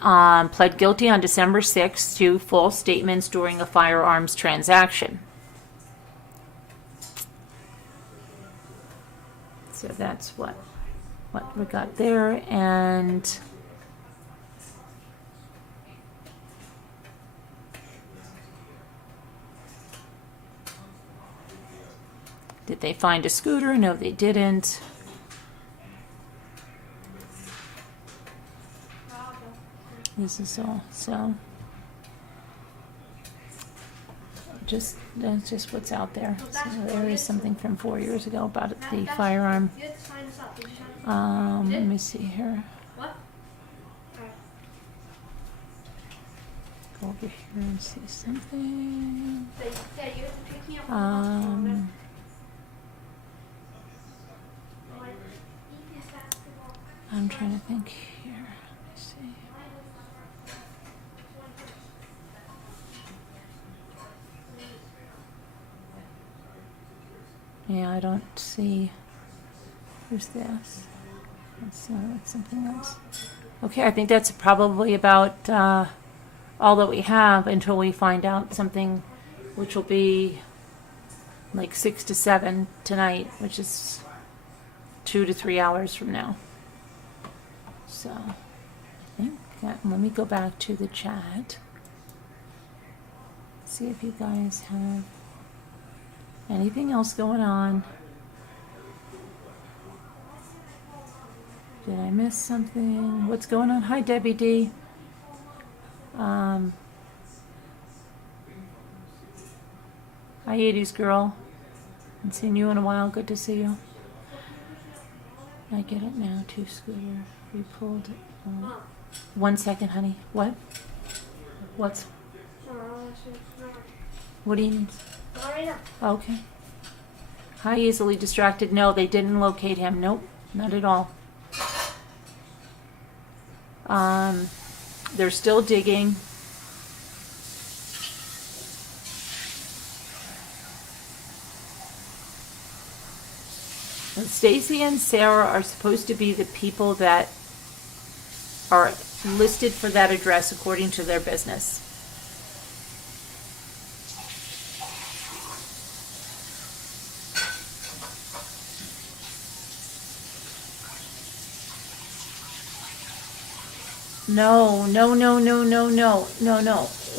Pled guilty on December 6th to false statements during a firearms transaction. So that's what we got there. And did they find a scooter? No, they didn't. This is all, so that's just what's out there. So there is something from 4 years ago about the firearm. Let me see here. Go over here and see something. I'm trying to think here. Let me see. Yeah, I don't see. Who's this? That's something else. Okay, I think that's probably about all that we have until we find out something, which will be like 6 to 7 tonight, which is 2 to 3 hours from now. So, I think that, let me go back to the chat. See if you guys have anything else going on. Did I miss something? What's going on? Hi, Debbie D. Hi, 80s girl. Haven't seen you in a while. Good to see you. I get it now, too, Scooter. We pulled. 1 second, honey. What? What's? What do you need? Okay. Hi, easily distracted. No, they didn't locate him. Nope, not at all. They're still digging. And Stacy and Sarah are supposed to be the people that are listed for that address according to their business. No.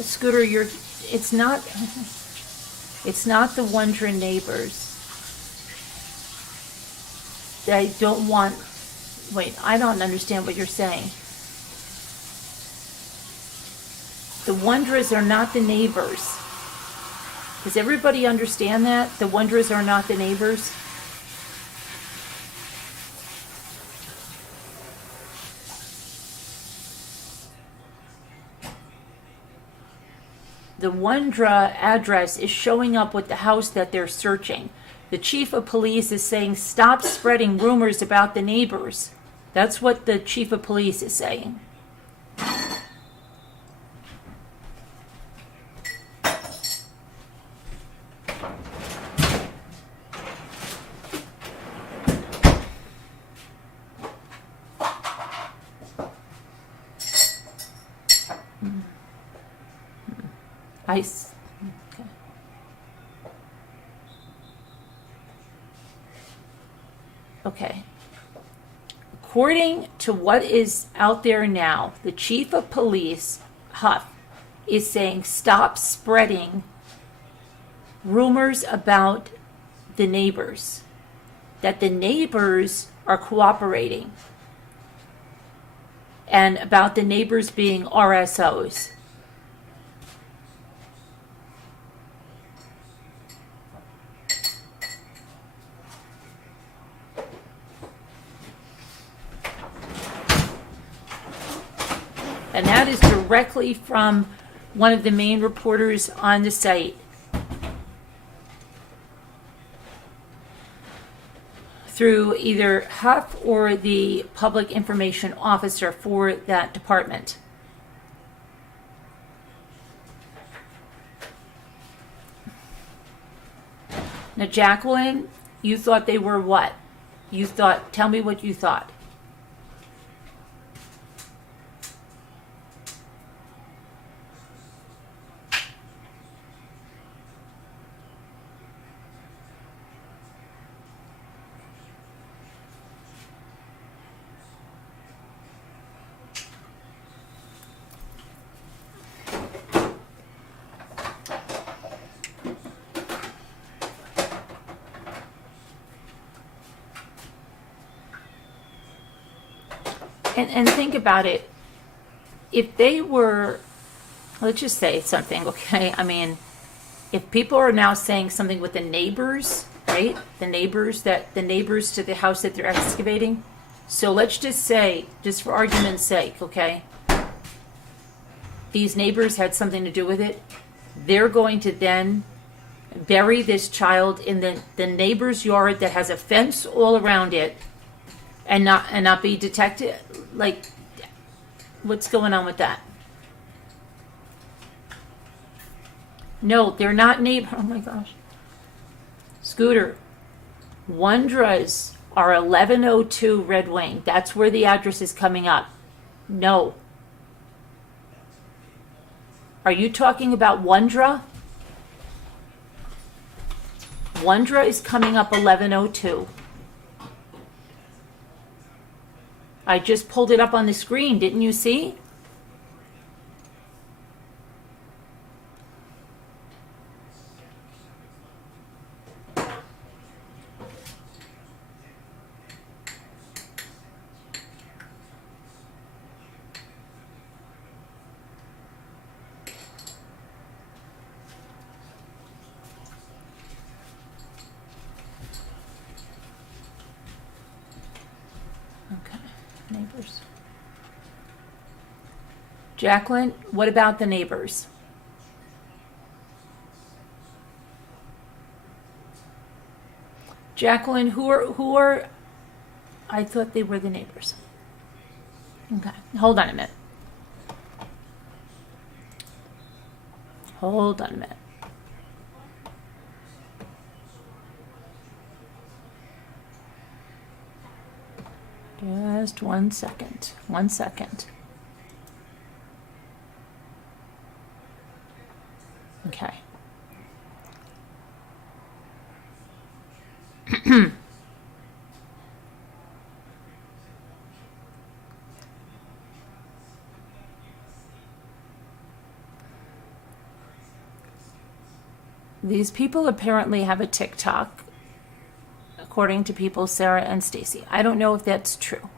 Scooter, it's not the Wondra neighbors. They don't want, wait, I don't understand what you're saying. The Wondras are not the neighbors. Does everybody understand that? The Wondras are not the neighbors? The Wondra address is showing up with the house that they're searching. The chief of police is saying, stop spreading rumors about the neighbors. That's what the chief of police is saying. Okay. Okay. According to what is out there now, the chief of police, Huff, is saying stop spreading rumors about the neighbors, that the neighbors are cooperating, and about the neighbors being RSOs. And that is directly from one of the main reporters on the site. Through either Huff or the public information officer for that department. Now, Jacqueline, you thought they were what? You thought, tell me what you thought. And think about it. If they were, let's just say something, okay? I mean, if people are now saying something with the neighbors, right? The neighbors to the house that they're excavating. So let's just say, just for argument's sake, okay? These neighbors had something to do with it. They're going to then bury this child in the neighbor's yard that has a fence all around it. And not be detected? Like, what's going on with that? No, they're not neighbor. Oh my gosh. Scooter. Wondras are 1102 Red Wing. That's where the address is coming up. No. Are you talking about Wondra? Wondra is coming up 1102. I just pulled it up on the screen. Didn't you see? Okay, neighbors. Jacqueline, what about the neighbors? Jacqueline, who are, I thought they were the neighbors. Okay, hold on a minute. Hold on a minute. Just 1 second. 1 second. Okay. These people apparently have a TikTok, according to people, Sarah and Stacy. I don't know if that's true,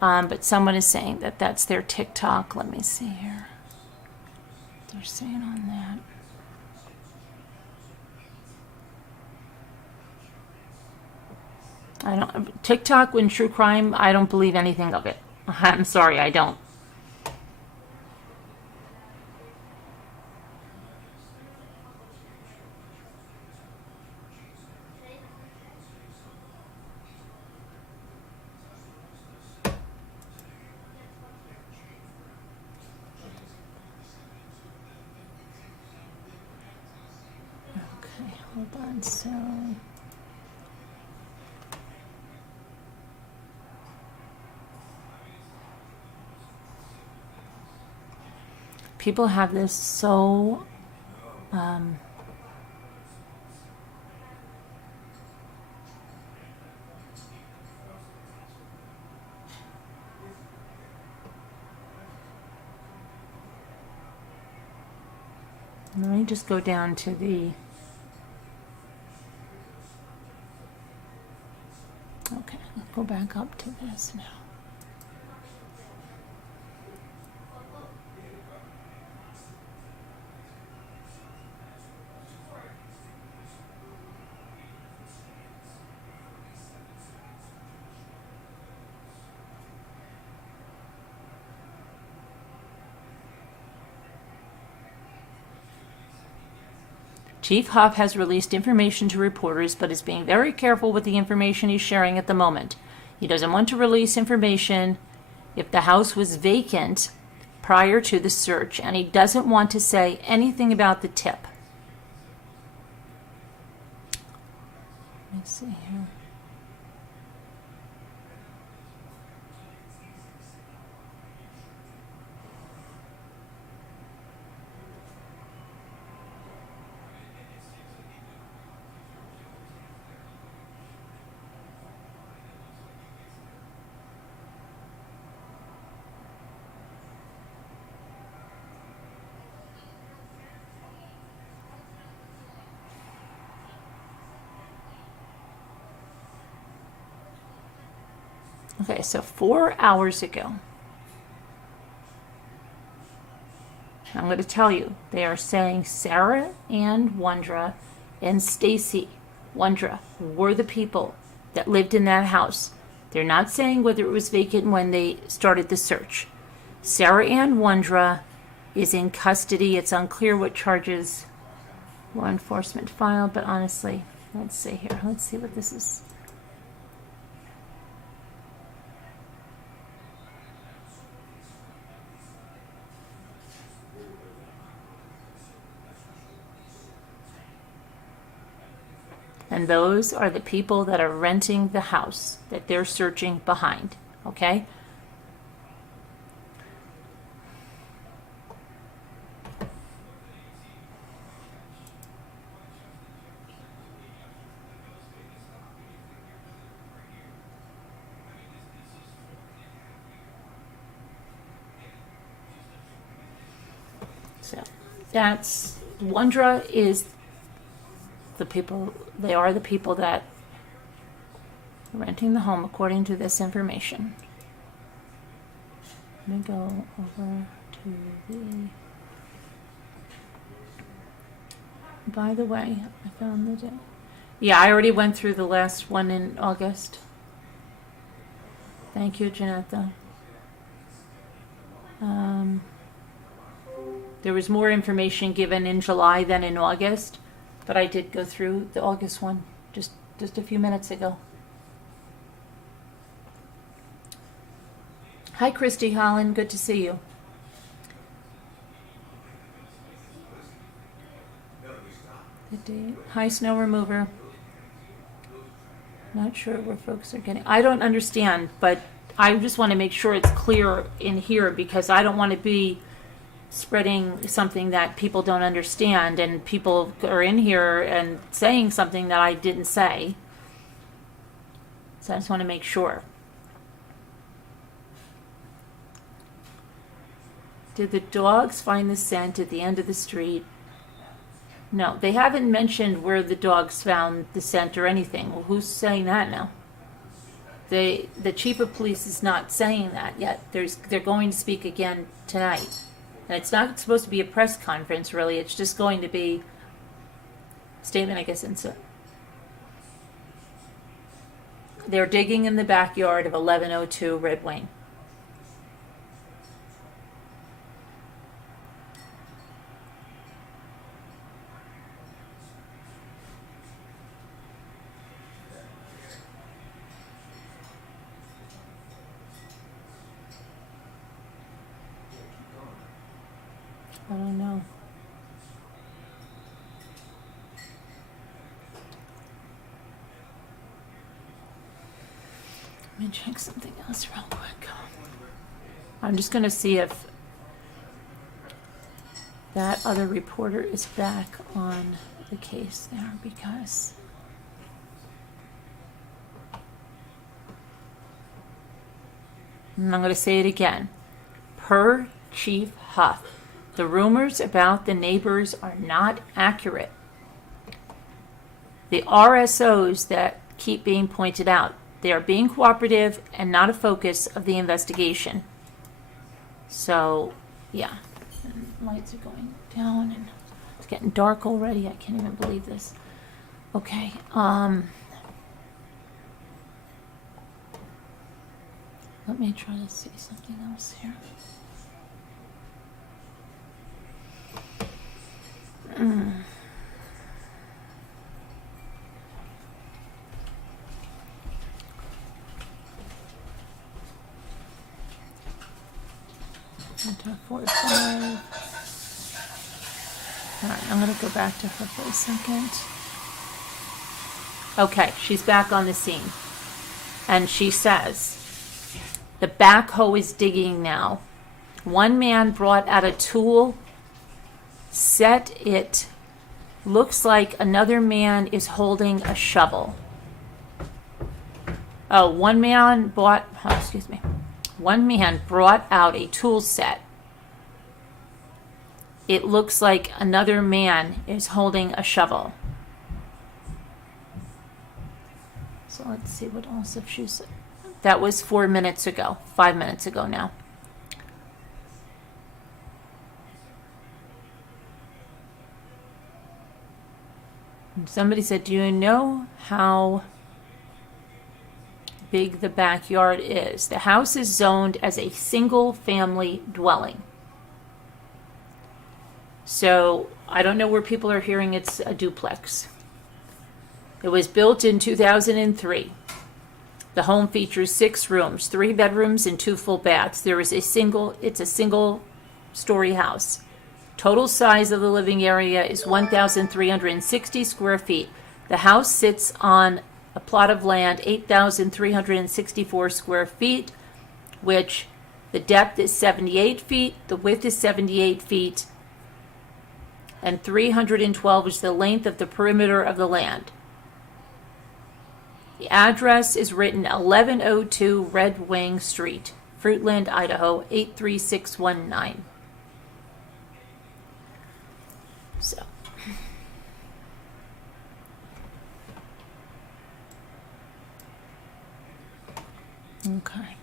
but someone is saying that that's their TikTok. Let me see here. They're saying on that. I don't TikTok when true crime. I don't believe anything of it. I'm sorry, I don't. Okay, hold on. So. People have this so let me just go down to the okay, let's go back up to this now. Chief Huff has released information to reporters, but is being very careful with the information he's sharing at the moment. He doesn't want to release information if the house was vacant prior to the search, and he doesn't want to say anything about the tip. Let me see here. Okay, so 4 hours ago, I'm going to tell you, they are saying Sarah and Wondra and Stacy Wondra were the people that lived in that house. They're not saying whether it was vacant when they started the search. Sarah Ann Wondra is in custody. It's unclear what charges law enforcement filed, but honestly, let's see here. Let's see what this is. And those are the people that are renting the house that they're searching behind, okay? So that's Wondra is the people. They are the people that are renting the home, according to this information. Let me go over to the. By the way, I found the day. Yeah, I already went through the last one in August. Thank you, Janetta. There was more information given in July than in August, but I did go through the August one just a few minutes ago. Hi, Christy Holland. Good to see you. The date. Hi, snow remover. Not sure where folks are getting. I don't understand, but I just want to make sure it's clear in here because I don't want to be spreading something that people don't understand and people are in here and saying something that I didn't say. So I just want to make sure. Did the dogs find the scent at the end of the street? No, they haven't mentioned where the dogs found the scent or anything. Well, who's saying that now? The chief of police is not saying that yet. They're going to speak again tonight. And it's not supposed to be a press conference, really. It's just going to be a statement, I guess. They're digging in the backyard of 1102 Red Wing. I don't know. Let me check something else real quick. I'm just going to see if that other reporter is back on the case there because and I'm going to say it again. Per Chief Huff, the rumors about the neighbors are not accurate. The RSOs that keep being pointed out, they are being cooperative and not a focus of the investigation. So, yeah. And lights are going down and it's getting dark already. I can't even believe this. Okay. Let me try to see something else here. Enter 45. All right, I'm going to go back to her for a second. Okay, she's back on the scene. And she says, the backhoe is digging now. One man brought out a tool, set it. Looks like another man is holding a shovel. Oh, one man brought out a tool set. It looks like another man is holding a shovel. So let's see what else if she's. That was 4 minutes ago, 5 minutes ago now. And somebody said, do you know how big the backyard is? The house is zoned as a single family dwelling. So I don't know where people are hearing it's a duplex. It was built in 2003. The home features 6 rooms, 3 bedrooms, and 2 full baths. It's a single story house. Total size of the living area is 1,360 square feet. The house sits on a plot of land, 8,364 square feet, which the depth is 78 feet, the width is 78 feet, and 312 is the length of the perimeter of the land. The address is written 1102 Red Wing Street, Fruitland, Idaho, 83619. Okay.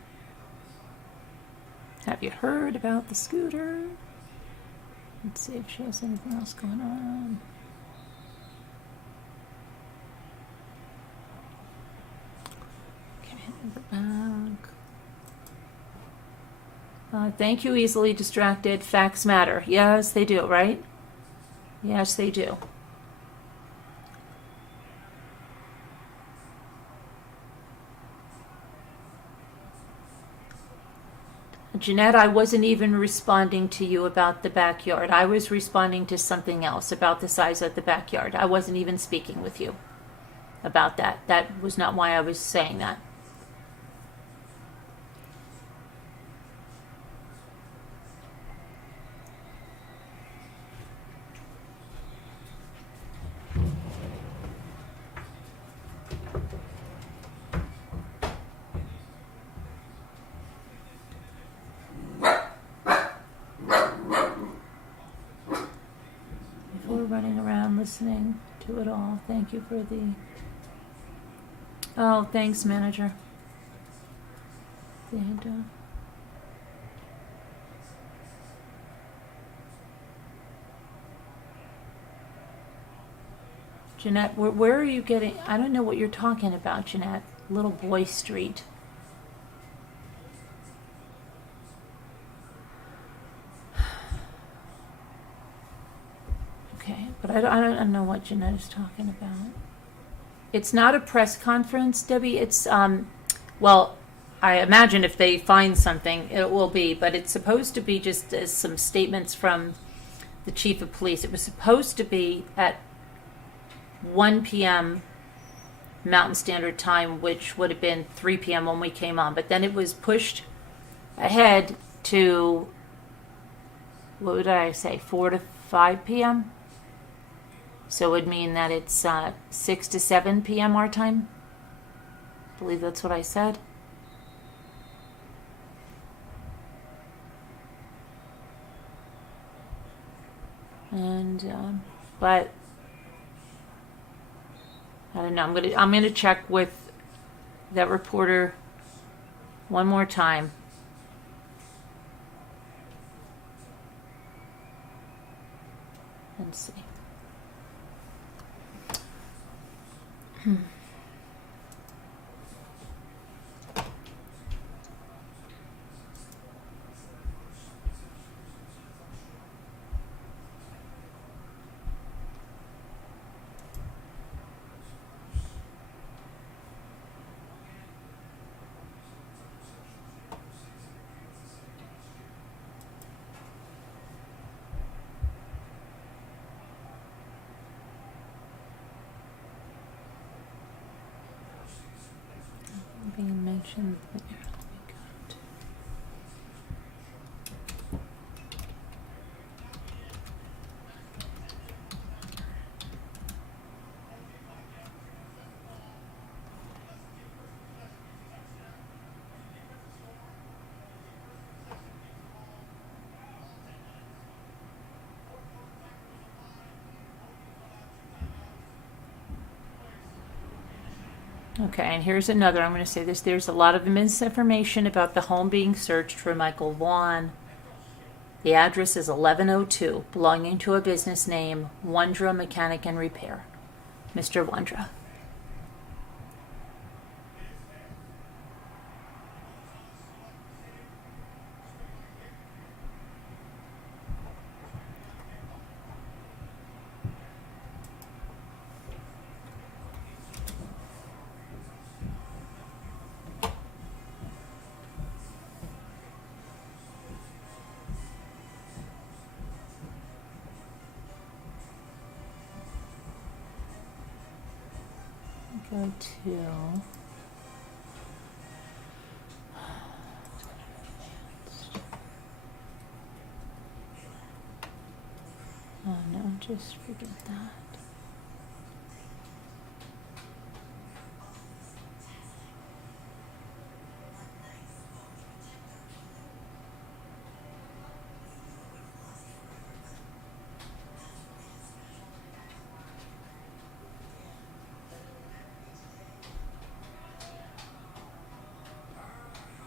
Have you heard about the scooter? Let's see if she has anything else going on. Okay, we're back. Thank you, easily distracted. Facts matter. Yes, they do, right? Yes, they do. Jeanette, I wasn't even responding to you about the backyard. I was responding to something else about the size of the backyard. I wasn't even speaking with you about that. That was not why I was saying that. Before running around listening to it all, thank you for the... Oh, thanks, manager. And, Jeanette, where are you getting... I don't know what you're talking about, Jeanette. Little Boy Street. Okay, but I don't know what Jeanette is talking about. It's not a press conference, Debbie. It's, well, I imagine if they find something, it will be, but it's supposed to be just as some statements from the chief of police. It was supposed to be at 1 p.m. Mountain Standard Time, which would have been 3 p.m. when we came on, but then it was pushed ahead to, what would I say, 4 to 5 p.m.? So it would mean that it's 6 to 7 p.m. our time. I believe that's what I said. And but I don't know. I'm gonna check with that reporter one more time. And see. Being mentioned. Okay, and here's another. I'm going to say this. There's a lot of misinformation about the home being searched for Michael Vaughan. The address is 1102, belonging to a business name, Wondra Mechanic and Repair. Mr. Wondra. Go to oh no, just forget that.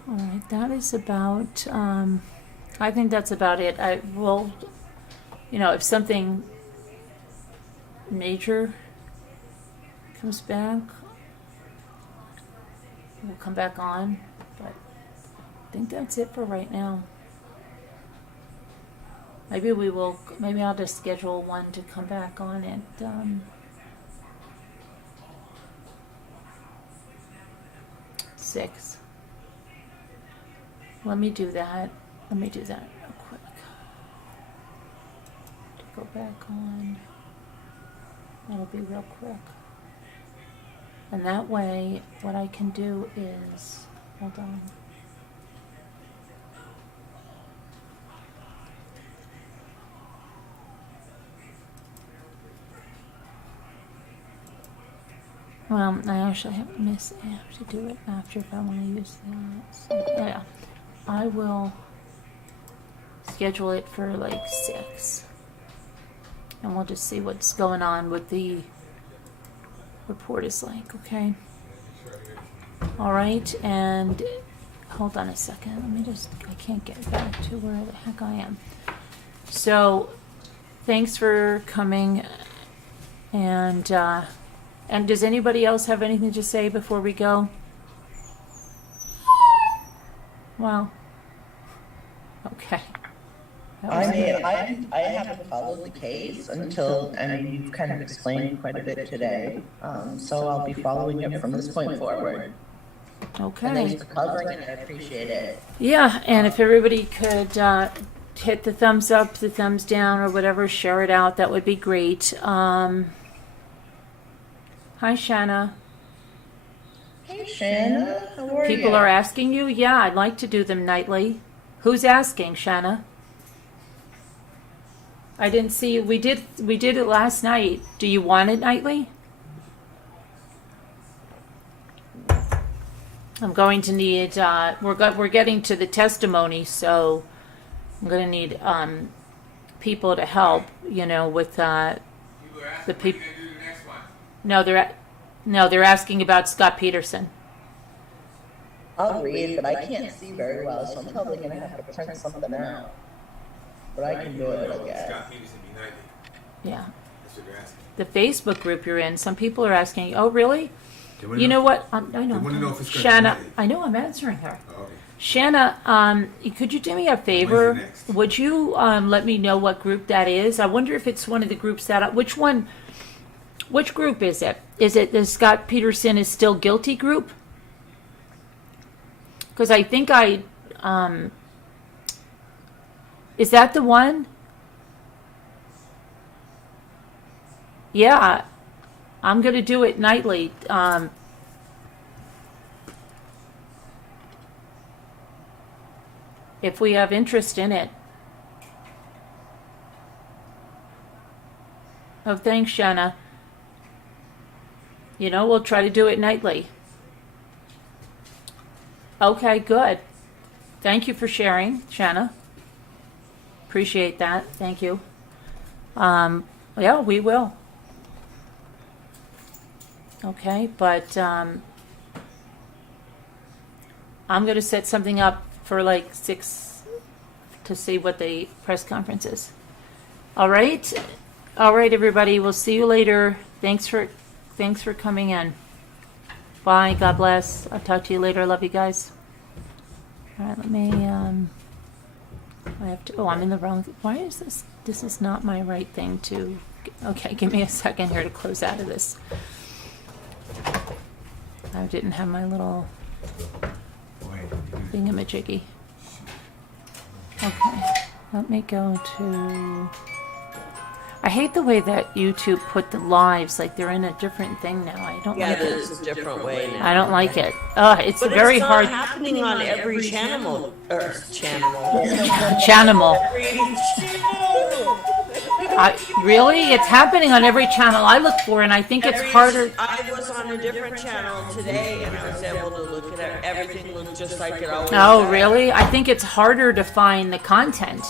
All right, that is about, I think that's about it. I will, if something major comes back, we'll come back on. But I think that's it for right now. Maybe I'll just schedule one to come back on at, 6. Let me do that real quick. To go back on. That'll be real quick. And that way, what I can do is, hold on. Well, I actually have to do it after if I want to use that. So, yeah, I will schedule it for like 6. And we'll just see what's going on with the report is like, okay? All right, and hold on a second. I can't get back to where the heck I am. So, thanks for coming. And does anybody else have anything to say before we go? Wow. Okay. I haven't followed the case until, you've kind of explained quite a bit today. So I'll be following it from this point forward. Okay. And thanks for covering it. I appreciate it. Yeah, and if everybody could hit the thumbs up, the thumbs down, or whatever, share it out, that would be great. Hi, Shanna. Hey, Shanna. How are you? People are asking you? Yeah, I'd like to do them nightly. Who's asking, Shanna? I didn't see you. We did it last night. Do you want it nightly? I'm going to need, we're getting to the testimony, so I'm going to need people to help, with the people. No, they're asking about Scott Peterson. I'll read, but I can't see very well, so I'm probably going to have to print something out. But I can do it, I guess. Scott Peterson be nightly. Yeah. That's what they're asking. The Facebook group you're in, some people are asking, oh, really? You know what? I know. They want to know if it's going Shanna, to be I know, I'm answering her. Oh, okay. Shanna, could you do me a favor? When's the next? Would you let me know what group that is? I wonder if it's one of the groups which group is it? Is it the Scott Peterson is still guilty group? Because I think is that the one? Yeah, I'm going to do it nightly. If we have interest in it. Oh, thanks, Shanna. We'll try to do it nightly. Okay, good. Thank you for sharing, Shanna. Appreciate that. Thank you. Yeah, we will. Okay, but I'm going to set something up for like 6 to see what the press conference is. All right, everybody. We'll see you later. Thanks for coming in. Bye. God bless. I'll talk to you later. Love you guys. All right, let me. I have to. Oh, I'm in the wrong. Why is this? This is not my right thing to. Okay, give me a second here to close out of this. I didn't have my little thingamajiggy. Okay, let me go to. I hate the way that YouTube put the lives, like they're in a different thing now. I don't like it. Yeah, it's a different way now. I don't like it. It's But very it's not hard. happening on every channel. Channel. Really? It's happening on every channel I look for, and I think it's harder. I was on a different channel today, and I was able to look at it. Everything looked just like it always Oh, does. really? I think it's harder to find the content.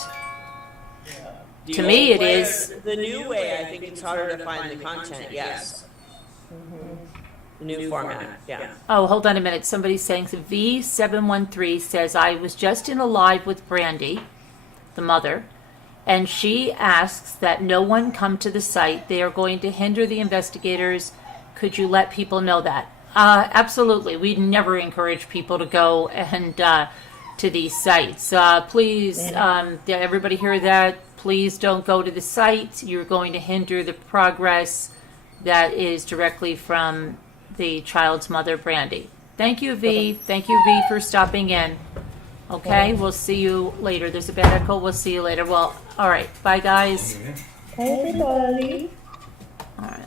The To me, old it way- is. The new way, I think it's harder to find the content, yes. The new format, yeah. Oh, hold on a minute. Somebody's saying V713 says, I was just in a live with Brandy, the mother, and she asks that no one come to the site. They are going to hinder the investigators. Could you let people know that? Absolutely. We never encourage people to go and to these sites. Please, everybody hear that? Please don't go to the site. You're going to hinder the progress that is directly from the child's mother, Brandy. Thank you, V. Thank you, V, for stopping in. Okay, we'll see you later. There's a bad echo. We'll see you later. Well, all right. Bye, guys. Hey, everybody. All right.